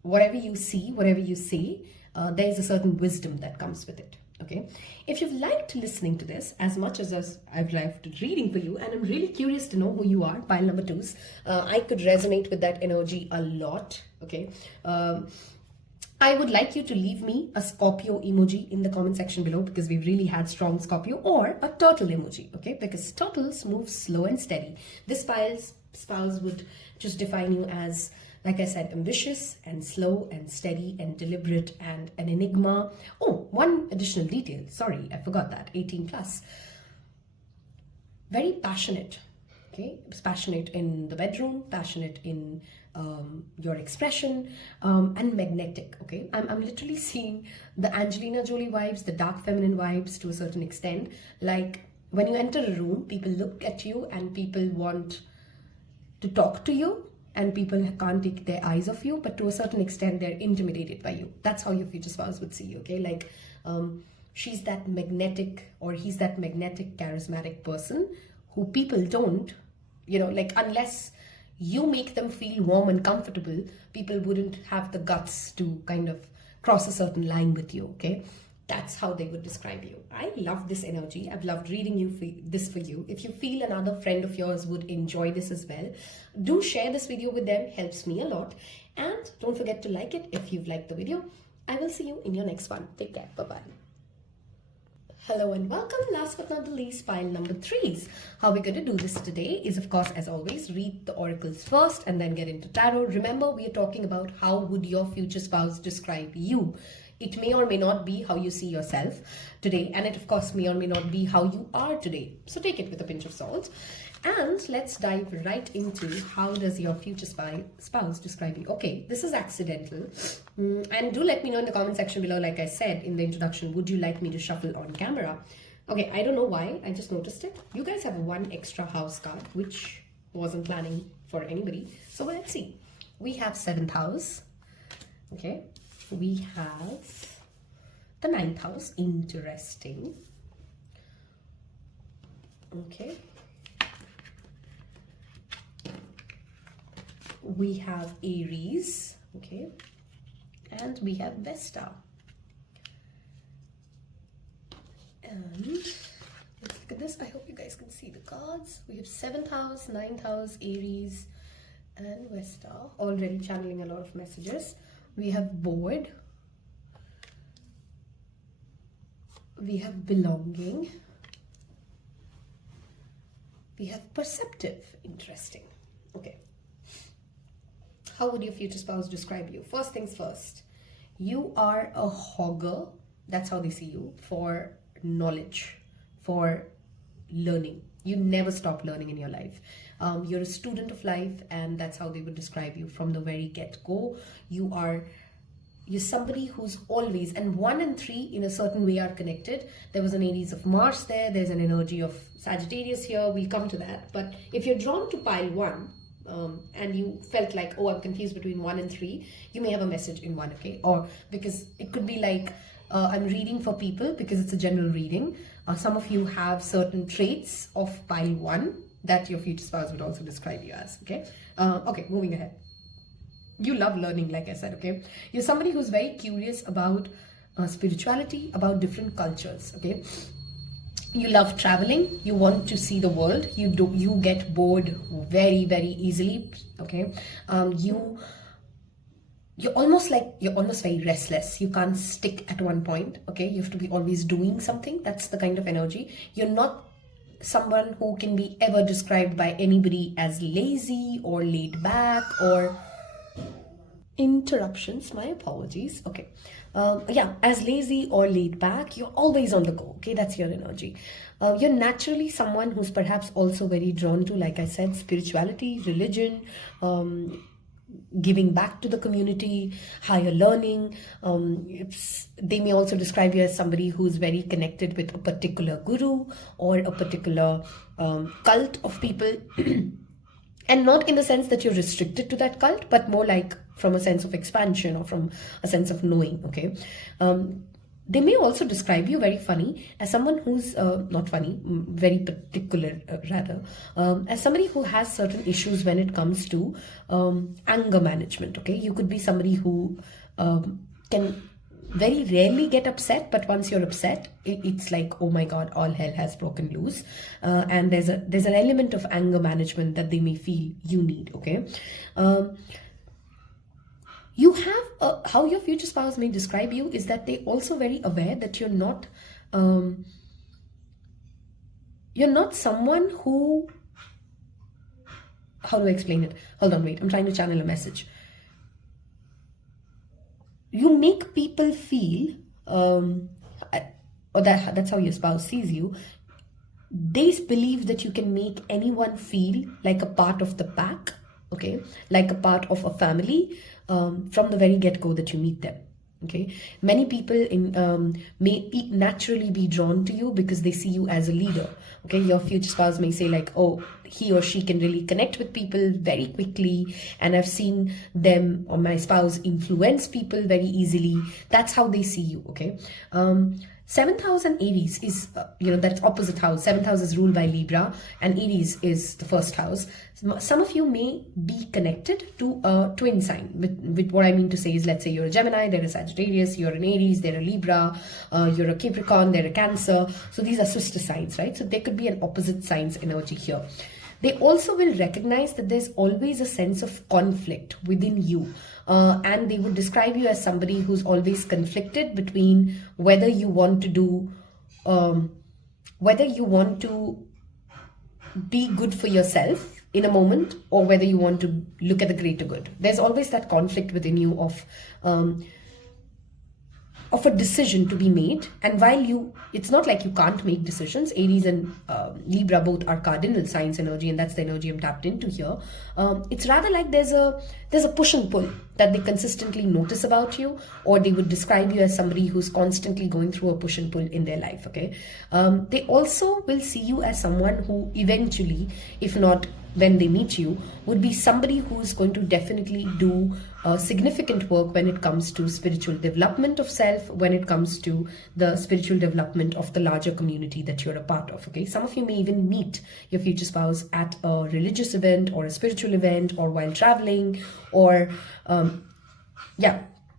whatever you see, whatever you say, there is a certain wisdom that comes with it. Okay, if you've liked listening to this as much as I've liked reading for you, and I'm really curious to know who you are, pile number 2s, I could resonate with that energy a lot. Okay, I would like you to leave me a Scorpio emoji in the comment section below, because we've really had strong Scorpio, or a turtle emoji, okay, because turtles move slow and steady. This spouse would just define you as, like I said, ambitious and slow and steady and deliberate and an enigma. Oh, one additional detail. Sorry, I forgot that. 18 plus. Very passionate. Okay, passionate in the bedroom, passionate in your expression, and magnetic. Okay, I'm literally seeing the Angelina Jolie vibes, the dark feminine vibes to a certain extent. Like when you enter a room, people look at you and people want to talk to you, and people can't take their eyes off you, but to a certain extent, they're intimidated by you. That's how your future spouse would see you, okay? Like, she's that magnetic, or he's that magnetic, charismatic person who people don't, like, unless you make them feel warm and comfortable, people wouldn't have the guts to kind of cross a certain line with you, okay? That's how they would describe you. I love this energy. I've loved reading this for you. If you feel another friend of yours would enjoy this as well, do share this video with them. Helps me a lot. And don't forget to like it if you've liked the video. I will see you in your next one. Take care. Bye-bye. Hello and welcome. Last but not the least, pile number 3s. How we're going to do this today is, of course, as always, read the oracles first and then get into tarot. Remember, we are talking about how would your future spouse describe you. It may or may not be how you see yourself today, and it of course may or may not be how you are today. So take it with a pinch of salt, and let's dive right into how does your future spouse describe you. Okay, this is accidental, and do let me know in the comment section below. Like I said in the introduction, would you like me to shuffle on camera? Okay, I don't know why, I just noticed it. You guys have one extra house card, which wasn't planning for anybody. So let's see. We have 7th house. Okay. We have the 9th house. Interesting. Okay. We have Aries. Okay. And we have Vesta. And let's look at this. I hope you guys can see the cards. We have 7th house, 9th house, Aries, and Vesta. Already channeling a lot of messages. We have bored, we have belonging, we have perceptive. Interesting. Okay. How would your future spouse describe you? First things first, you are a hogger. That's how they see you, for knowledge, for learning. You never stop learning in your life. You're a student of life, and that's how they would describe you from the very get-go. You're somebody who's always, and 1 and 3 in a certain way are connected. There was an Aries of Mars there. There's an energy of Sagittarius here. We'll come to that. But if you're drawn to pile 1, and you felt like, oh, I'm confused between 1 and 3, you may have a message in 1, okay? Or because it could be like, I'm reading for people because it's a general reading. Some of you have certain traits of pile 1 that your future spouse would also describe you as, okay? Okay, moving ahead. You love learning, like I said, okay? You're somebody who's very curious about spirituality, about different cultures, okay? You love traveling. You want to see the world. You get bored very, very easily, okay? You're almost very restless. You can't stick at one point, okay? You have to be always doing something. That's the kind of energy. You're not someone who can be ever described by anybody as lazy or laid back or interruptions, my apologies, okay. As lazy or laid back. You're always on the go, okay? That's your energy. You're naturally someone who's perhaps also very drawn to, like I said, spirituality, religion, giving back to the community, higher learning. They may also describe you as somebody who's very connected with a particular guru or a particular cult of people. And not in the sense that you're restricted to that cult, but more like from a sense of expansion or from a sense of knowing, okay? They may also describe you, very funny, as someone who's, not funny, very particular rather, as somebody who has certain issues when it comes to anger management, okay? You could be somebody who can very rarely get upset, but once you're upset, it's like, oh my God, all hell has broken loose. And there's an element of anger management that they may feel you need, okay? You have, how your future spouse may describe you is that they're also very aware that you're not someone who, how do I explain it? Hold on, wait, I'm trying to channel a message. You make people feel, that's how your spouse sees you. They believe that you can make anyone feel like a part of the pack, okay? Like a part of a family from the very get-go that you meet them, okay? Many people may naturally be drawn to you because they see you as a leader, okay? Your future spouse may say like, oh, he or she can really connect with people very quickly, and I've seen them or my spouse influence people very easily. That's how they see you, okay? 7th house and Aries is, that's opposite house. 7th house is ruled by Libra and Aries is the first house. Some of you may be connected to a twin sign. With what I mean to say is, let's say you're a Gemini, they're a Sagittarius, you're an Aries, they're a Libra, you're a Capricorn, they're a Cancer. So these are sister signs, right? So there could be an opposite signs energy here. They also will recognize that there's always a sense of conflict within you. And they would describe you as somebody who's always conflicted between whether you want to do, whether you want to be good for yourself in a moment or whether you want to look at the greater good. There's always that conflict within you of a decision to be made. And while it's not like you can't make decisions. Aries and Libra both are cardinal signs energy, and that's the energy I'm tapped into here. It's rather like there's a push and pull that they consistently notice about you, or they would describe you as somebody who's constantly going through a push and pull in their life, okay? They also will see you as someone who eventually, if not when they meet you, would be somebody who's going to definitely do significant work when it comes to spiritual development of self, when it comes to the spiritual development of the larger community that you're a part of, okay? Some of you may even meet your future spouse at a religious event or a spiritual event or while traveling, or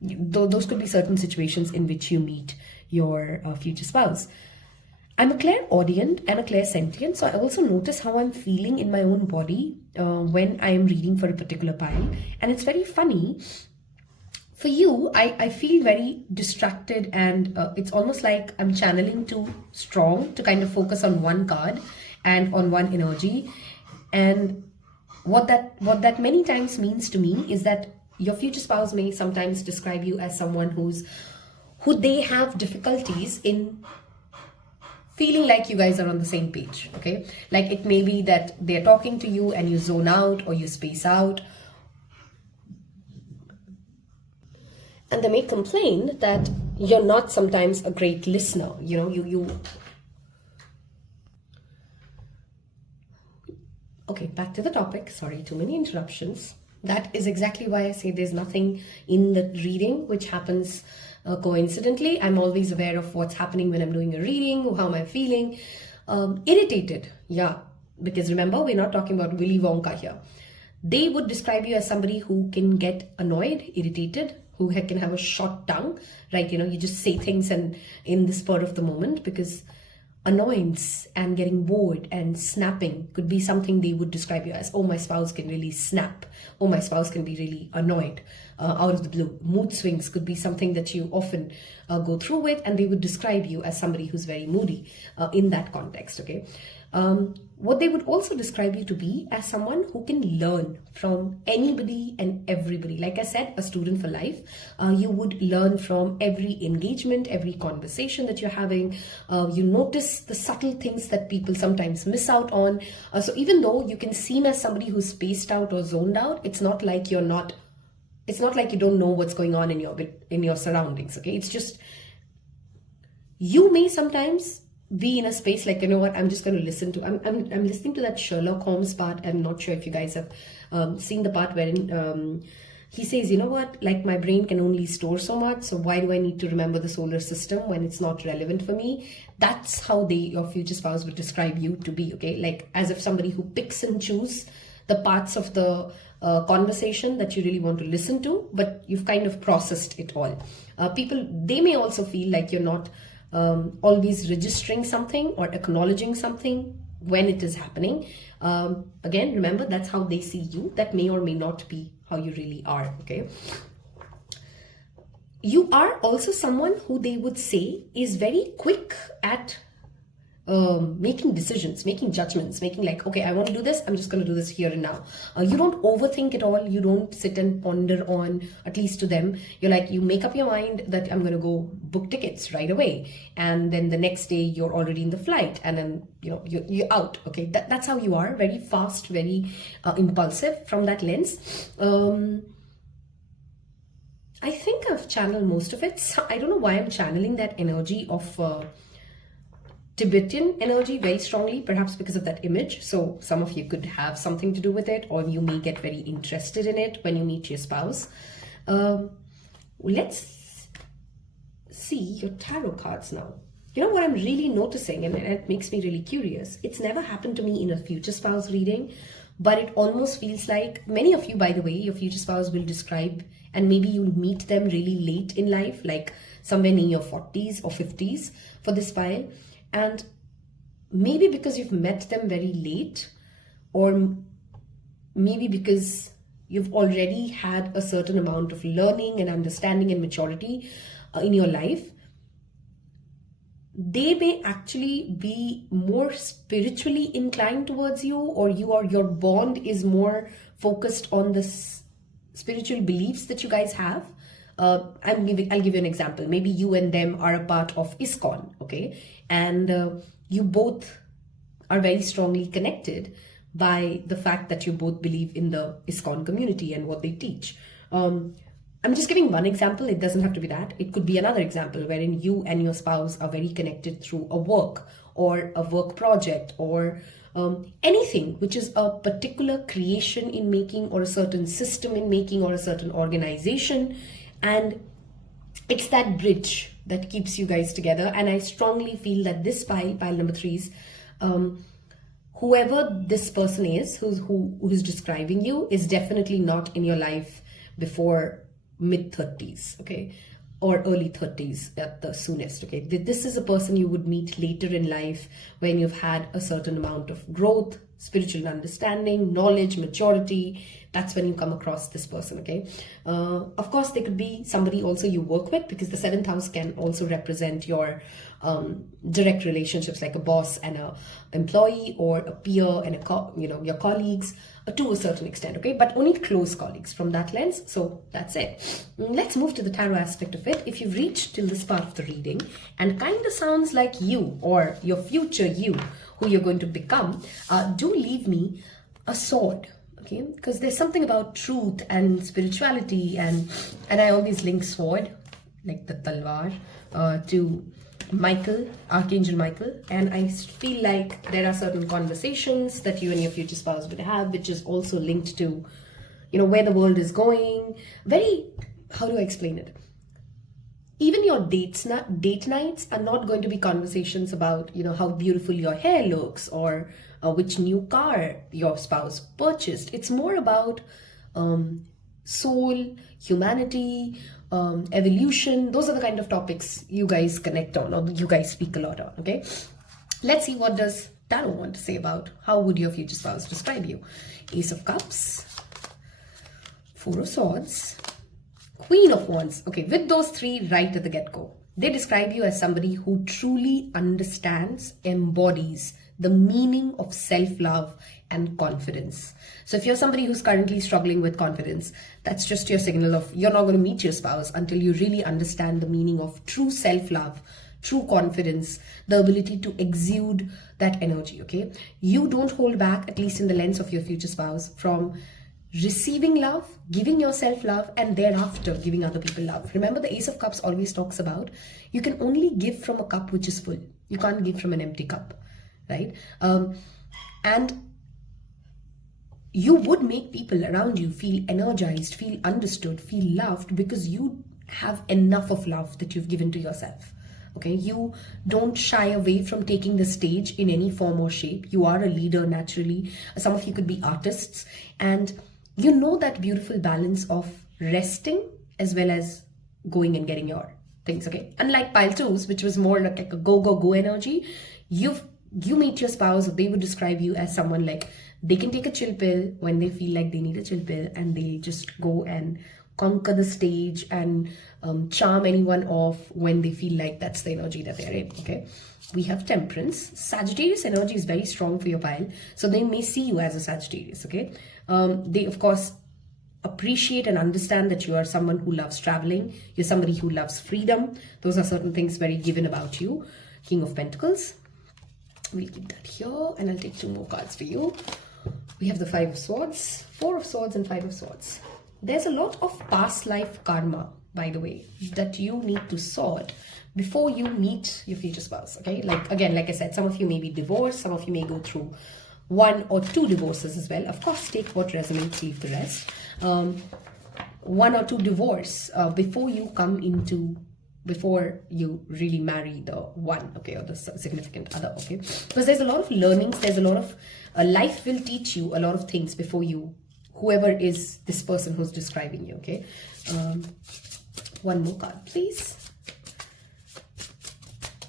those could be certain situations in which you meet your future spouse. I'm a clairaudient and a clairsentient, so I also notice how I'm feeling in my own body when I am reading for a particular pile. And it's very funny. For you, I feel very distracted, and it's almost like I'm channeling too strong to kind of focus on one card and on one energy. And what that many times means to me is that your future spouse may sometimes describe you as someone who they have difficulties in feeling like you guys are on the same page, okay? Like it may be that they're talking to you and you zone out or you space out. And they may complain that you're not sometimes a great listener. You know, Okay, back to the topic. Sorry, too many interruptions. That is exactly why I say there's nothing in the reading which happens coincidentally. I'm always aware of what's happening when I'm doing a reading, how am I feeling. Irritated, yeah, because remember, we're not talking about Willy Wonka here. They would describe you as somebody who can get annoyed, irritated, who can have a short tongue, right? You know, you just say things and in the spur of the moment, because annoyance and getting bored and snapping could be something they would describe you as. Oh, my spouse can really snap. Oh, my spouse can be really annoyed out of the blue. Mood swings could be something that you often go through with, and they would describe you as somebody who's very moody in that context, okay? What they would also describe you to be as someone who can learn from anybody and everybody. Like I said, a student for life. You would learn from every engagement, every conversation that you're having. You notice the subtle things that people sometimes miss out on. So even though you can seem as somebody who's spaced out or zoned out, it's not like you don't know what's going on in your surroundings, okay? It's just, you may sometimes be in a space like, you know what, I'm just going to listen to, I'm listening to that Sherlock Holmes part. I'm not sure if you guys have seen the part wherein he says, you know what, like my brain can only store so much, so why do I need to remember the solar system when it's not relevant for me? That's how your future spouse would describe you to be, okay? Like as if somebody who picks and chooses the parts of the conversation that you really want to listen to, but you've kind of processed it all. People, they may also feel like you're not always registering something or acknowledging something when it is happening. Again, remember, that's how they see you. That may or may not be how you really are, okay? You are also someone who they would say is very quick at making decisions, making judgments, making like, okay, I want to do this, I'm just going to do this here and now. You don't overthink it all. You don't sit and ponder on, at least to them, you're like, you make up your mind that I'm going to go book tickets right away, and then the next day you're already in the flight, and then you're out, okay? That's how you are, very fast, very impulsive from that lens. I think I've channeled most of it. So I don't know why I'm channeling that energy of Tibetan energy very strongly, perhaps because of that image. So some of you could have something to do with it, or you may get very interested in it when you meet your spouse. Let's see your tarot cards now. You know what I'm really noticing, and it makes me really curious. It's never happened to me in a future spouse reading, but it almost feels like, many of you, by the way, your future spouse will describe, and maybe you'll meet them really late in life, like somewhere in your 40s or 50s for this pile. And maybe because you've met them very late, or maybe because you've already had a certain amount of learning and understanding and maturity in your life, they may actually be more spiritually inclined towards you, or your bond is more focused on the spiritual beliefs that you guys have. I'll give you an example. Maybe you and them are a part of ISKCON, okay? And you both are very strongly connected by the fact that you both believe in the ISKCON community and what they teach. I'm just giving one example. It doesn't have to be that. It could be another example wherein you and your spouse are very connected through a work or a work project, or anything which is a particular creation in making, or a certain system in making, or a certain organization. And it's that bridge that keeps you guys together. And I strongly feel that this pile number 3 is, whoever this person is who's describing you is definitely not in your life before mid-30s, okay, or early 30s at the soonest, okay? This is a person you would meet later in life when you've had a certain amount of growth, spiritual understanding, knowledge, maturity. that's when you come across this person, okay? Of course, there could be somebody also you work with, because the 7th house can also represent your direct relationships, like a boss and a employee, or a peer and your colleagues, to a certain extent, okay? But only close colleagues from that lens. So that's it. Let's move to the tarot aspect of it. If you've reached till this part of the reading and kind of sounds like you or your future you, who you're going to become, do leave me a sword. Okay, because there's something about truth and spirituality, and I always link sword, like the talwar, to Michael, Archangel Michael, and I feel like there are certain conversations that you and your future spouse would have, which is also linked to, where the world is going. Very, how do I explain it? Even your date nights are not going to be conversations about, how beautiful your hair looks, or which new car your spouse purchased. It's more about soul, humanity, evolution. Those are the kind of topics you guys connect on, or you guys speak a lot on, okay? Let's see, what does Tarot want to say about how would your future spouse describe you? Ace of Cups, Four of Swords, Queen of Wands. Okay, with those three right at the get-go, they describe you as somebody who truly understands, embodies the meaning of self-love and confidence. So if you're somebody who's currently struggling with confidence, that's just your signal of you're not going to meet your spouse until you really understand the meaning of true self-love, true confidence, the ability to exude that energy, okay? You don't hold back, at least in the lens of your future spouse, from receiving love, giving yourself love, and thereafter giving other people love. Remember, the Ace of Cups always talks about you can only give from a cup which is full. You can't give from an empty cup, right? And you would make people around you feel energized, feel understood, feel loved, because you have enough of love that you've given to yourself. Okay, you don't shy away from taking the stage in any form or shape. You are a leader naturally. Some of you could be artists, and you know that beautiful balance of resting as well as going and getting your things, okay? Unlike pile twos, which was more like a go energy, you meet your spouse, they would describe you as someone like they can take a chill pill when they feel like they need a chill pill, and they just go and conquer the stage and charm anyone off when they feel like that's the energy that they're in, okay? We have Temperance. Sagittarius energy is very strong for your pile, so they may see you as a Sagittarius, okay? They, of course, appreciate and understand that you are someone who loves traveling. You're somebody who loves freedom. Those are certain things very given about you. King of Pentacles. We'll keep that here, and I'll take two more cards for you. We have the Five of Swords, Four of Swords, and Five of Swords. There's a lot of past life karma, by the way, that you need to sort before you meet your future spouse, okay? Like, again, like I said, some of you may be divorced, some of you may go through 1 or 2 divorces as well. Of course, take what resonates, leave the rest. 1 or 2 divorce before you really marry the one, okay, or the significant other, okay? Because there's a lot of learnings, there's a lot of life will teach you a lot of things before you, whoever is this person who's describing you, okay? One more card, please.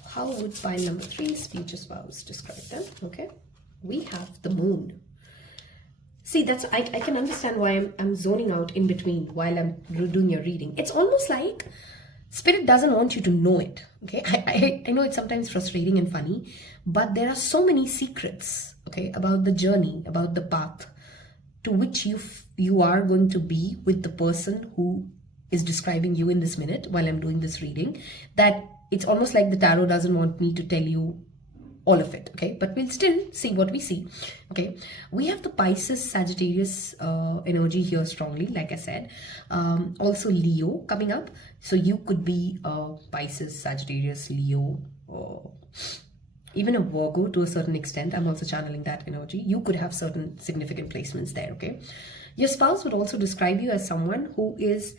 How would pile number 3's future spouse describe them? Okay, we have the Moon. See, that's I can understand why I'm zoning out in between while I'm doing your reading. It's almost like Spirit doesn't want you to know it, okay? I know it's sometimes frustrating and funny, but there are so many secrets, okay, about the journey, about the path to which you are going to be with the person who is describing you in this minute while I'm doing this reading, that it's almost like the tarot doesn't want me to tell you all of it, okay? But we'll still see what we see, okay? We have the Pisces, Sagittarius energy here strongly, like I said. Also Leo coming up. So you could be Pisces, Sagittarius, Leo, or even a Virgo to a certain extent. I'm also channeling that energy. You could have certain significant placements there, okay? Your spouse would also describe you as someone who is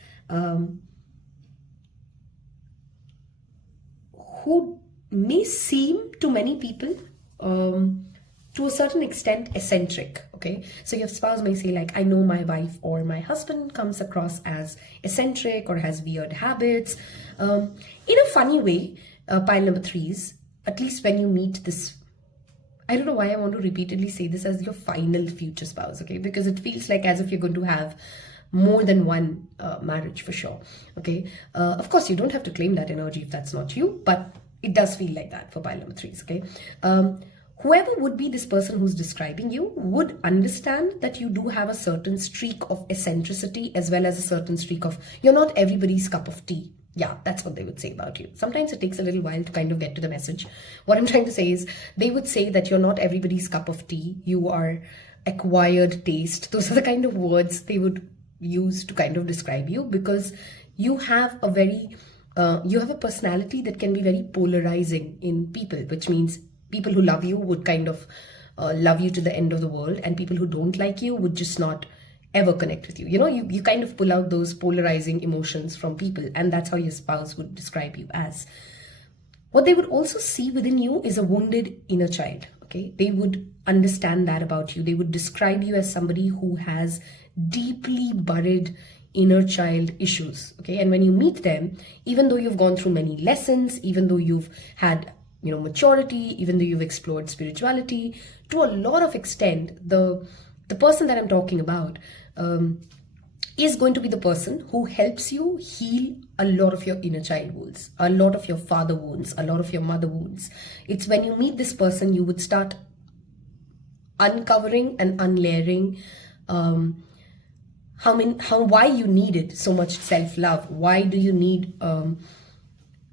who may seem to many people to a certain extent eccentric, okay? So your spouse may say like, I know my wife or my husband comes across as eccentric or has weird habits. In a funny way, pile number 3's, at least when you meet this I don't know why I want to repeatedly say this as your final future spouse, okay? Because it feels like as if you're going to have more than one marriage for sure, okay? Of course, you don't have to claim that energy if that's not you, but it does feel like that for pile number 3s, okay? Whoever would be this person who's describing you would understand that you do have a certain streak of eccentricity as well as a certain streak of, you're not everybody's cup of tea. Yeah, that's what they would say about you. Sometimes it takes a little while to kind of get to the message. What I'm trying to say is they would say that you're not everybody's cup of tea. You are acquired taste. Those are the kind of words they would use to kind of describe you, because you have a very, you have a personality that can be very polarizing in people, which means people who love you would kind of love you to the end of the world, and people who don't like you would just not ever connect with you. You know, you kind of pull out those polarizing emotions from people, and that's how your spouse would describe you as. What they would also see within you is a wounded inner child, okay? They would understand that about you. They would describe you as somebody who has deeply buried inner child issues, okay? And when you meet them, even though you've gone through many lessons, even though you've had, you know, maturity, even though you've explored spirituality, to a lot of extent, the person that I'm talking about is going to be the person who helps you heal a lot of your inner child wounds, a lot of your father wounds, a lot of your mother wounds. It's when you meet this person, you would start uncovering and unlayering why you needed so much self-love. Why do you need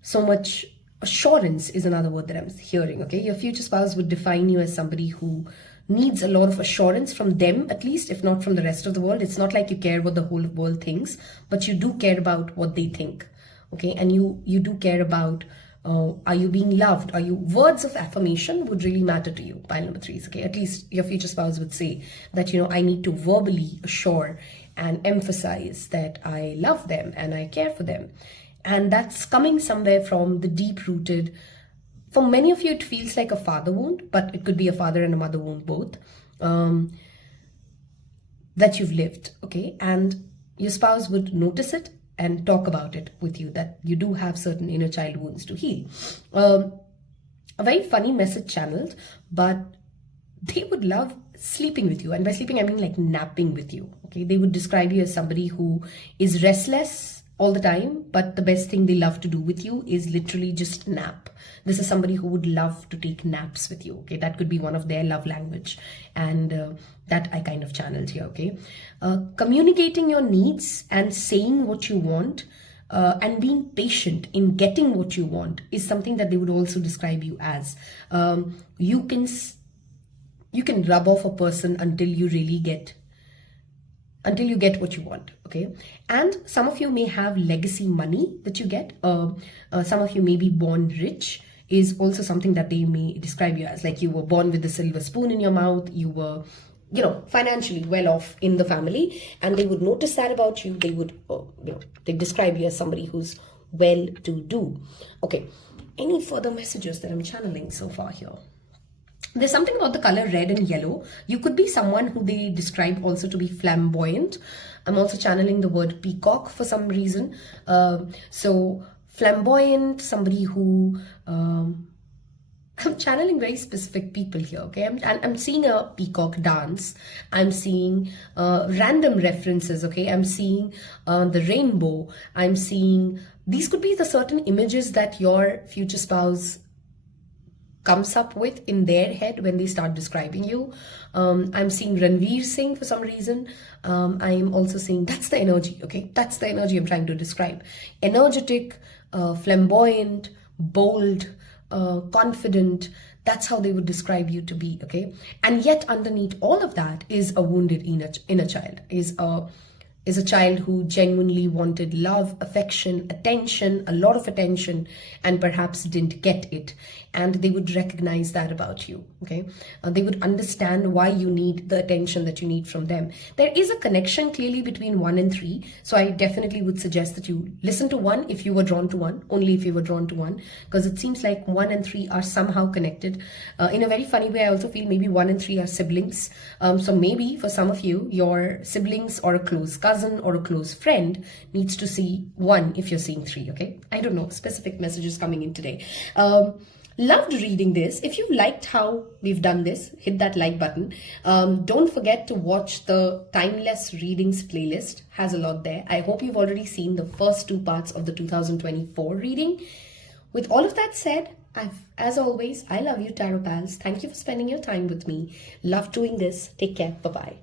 so much assurance is another word that I'm hearing, okay? Your future spouse would define you as somebody who needs a lot of assurance from them, at least, if not from the rest of the world. It's not like you care what the whole world thinks, but you do care about what they think, okay? And you do care about, are you being loved? Are you, words of affirmation would really matter to you, pile number 3s, okay? At least your future spouse would say that, you know, I need to verbally assure and emphasize that I love them and I care for them. And that's coming somewhere from the deep-rooted, for many of you, it feels like a father wound, but it could be a father and a mother wound both, that you've lived, okay? And your spouse would notice it and talk about it with you, that you do have certain inner child wounds to heal. A very funny message channeled, but they would love sleeping with you. And by sleeping, I mean like napping with you, okay? They would describe you as somebody who is restless all the time, but the best thing they love to do with you is literally just nap. This is somebody who would love to take naps with you, okay? That could be one of their love language, and that I kind of channeled here, okay? Communicating your needs and saying what you want and being patient in getting what you want is something that they would also describe you as. You can rub off a person until you really get what you want, okay? And some of you may have legacy money that you get. Some of you may be born rich is also something that they may describe you as. Like you were born with a silver spoon in your mouth, you were, you know, financially well off in the family, and they would notice that about you. They would, they describe you as somebody who's well to do. Okay, any further messages that I'm channeling so far here? There's something about the color red and yellow. You could be someone who they describe also to be flamboyant. I'm also channeling the word peacock for some reason. So flamboyant, somebody who, I'm channeling very specific people here, okay? I'm seeing a peacock dance. I'm seeing random references, okay? I'm seeing the rainbow. I'm seeing, these could be the certain images that your future spouse comes up with in their head when they start describing you. I'm seeing Ranveer Singh for some reason. I'm also seeing, that's the energy, okay? That's the energy I'm trying to describe. Energetic, flamboyant, bold, confident. That's how they would describe you to be, okay? And yet underneath all of that is a wounded inner child, is a child who genuinely wanted love, affection, attention, a lot of attention, and perhaps didn't get it. And they would recognize that about you, okay? They would understand why you need the attention that you need from them. There is a connection clearly between 1 and 3. So I definitely would suggest that you listen to 1 if you were drawn to 1, only if you were drawn to 1, because it seems like 1 and 3 are somehow connected. In a very funny way, I also feel maybe 1 and 3 are siblings. So maybe for some of you, your siblings or a close cousin or a close friend needs to see 1 if you're seeing 3, okay? I don't know, specific messages coming in today. Loved reading this. If you liked how we've done this, hit that like button. Don't forget to watch the Timeless Readings playlist. Has a lot there. I hope you've already seen the first two parts of the 2024 reading. With all of that said, as always, I love you, Tarot Pals. Thank you for spending your time with me. Love doing this. Take care. Bye-bye.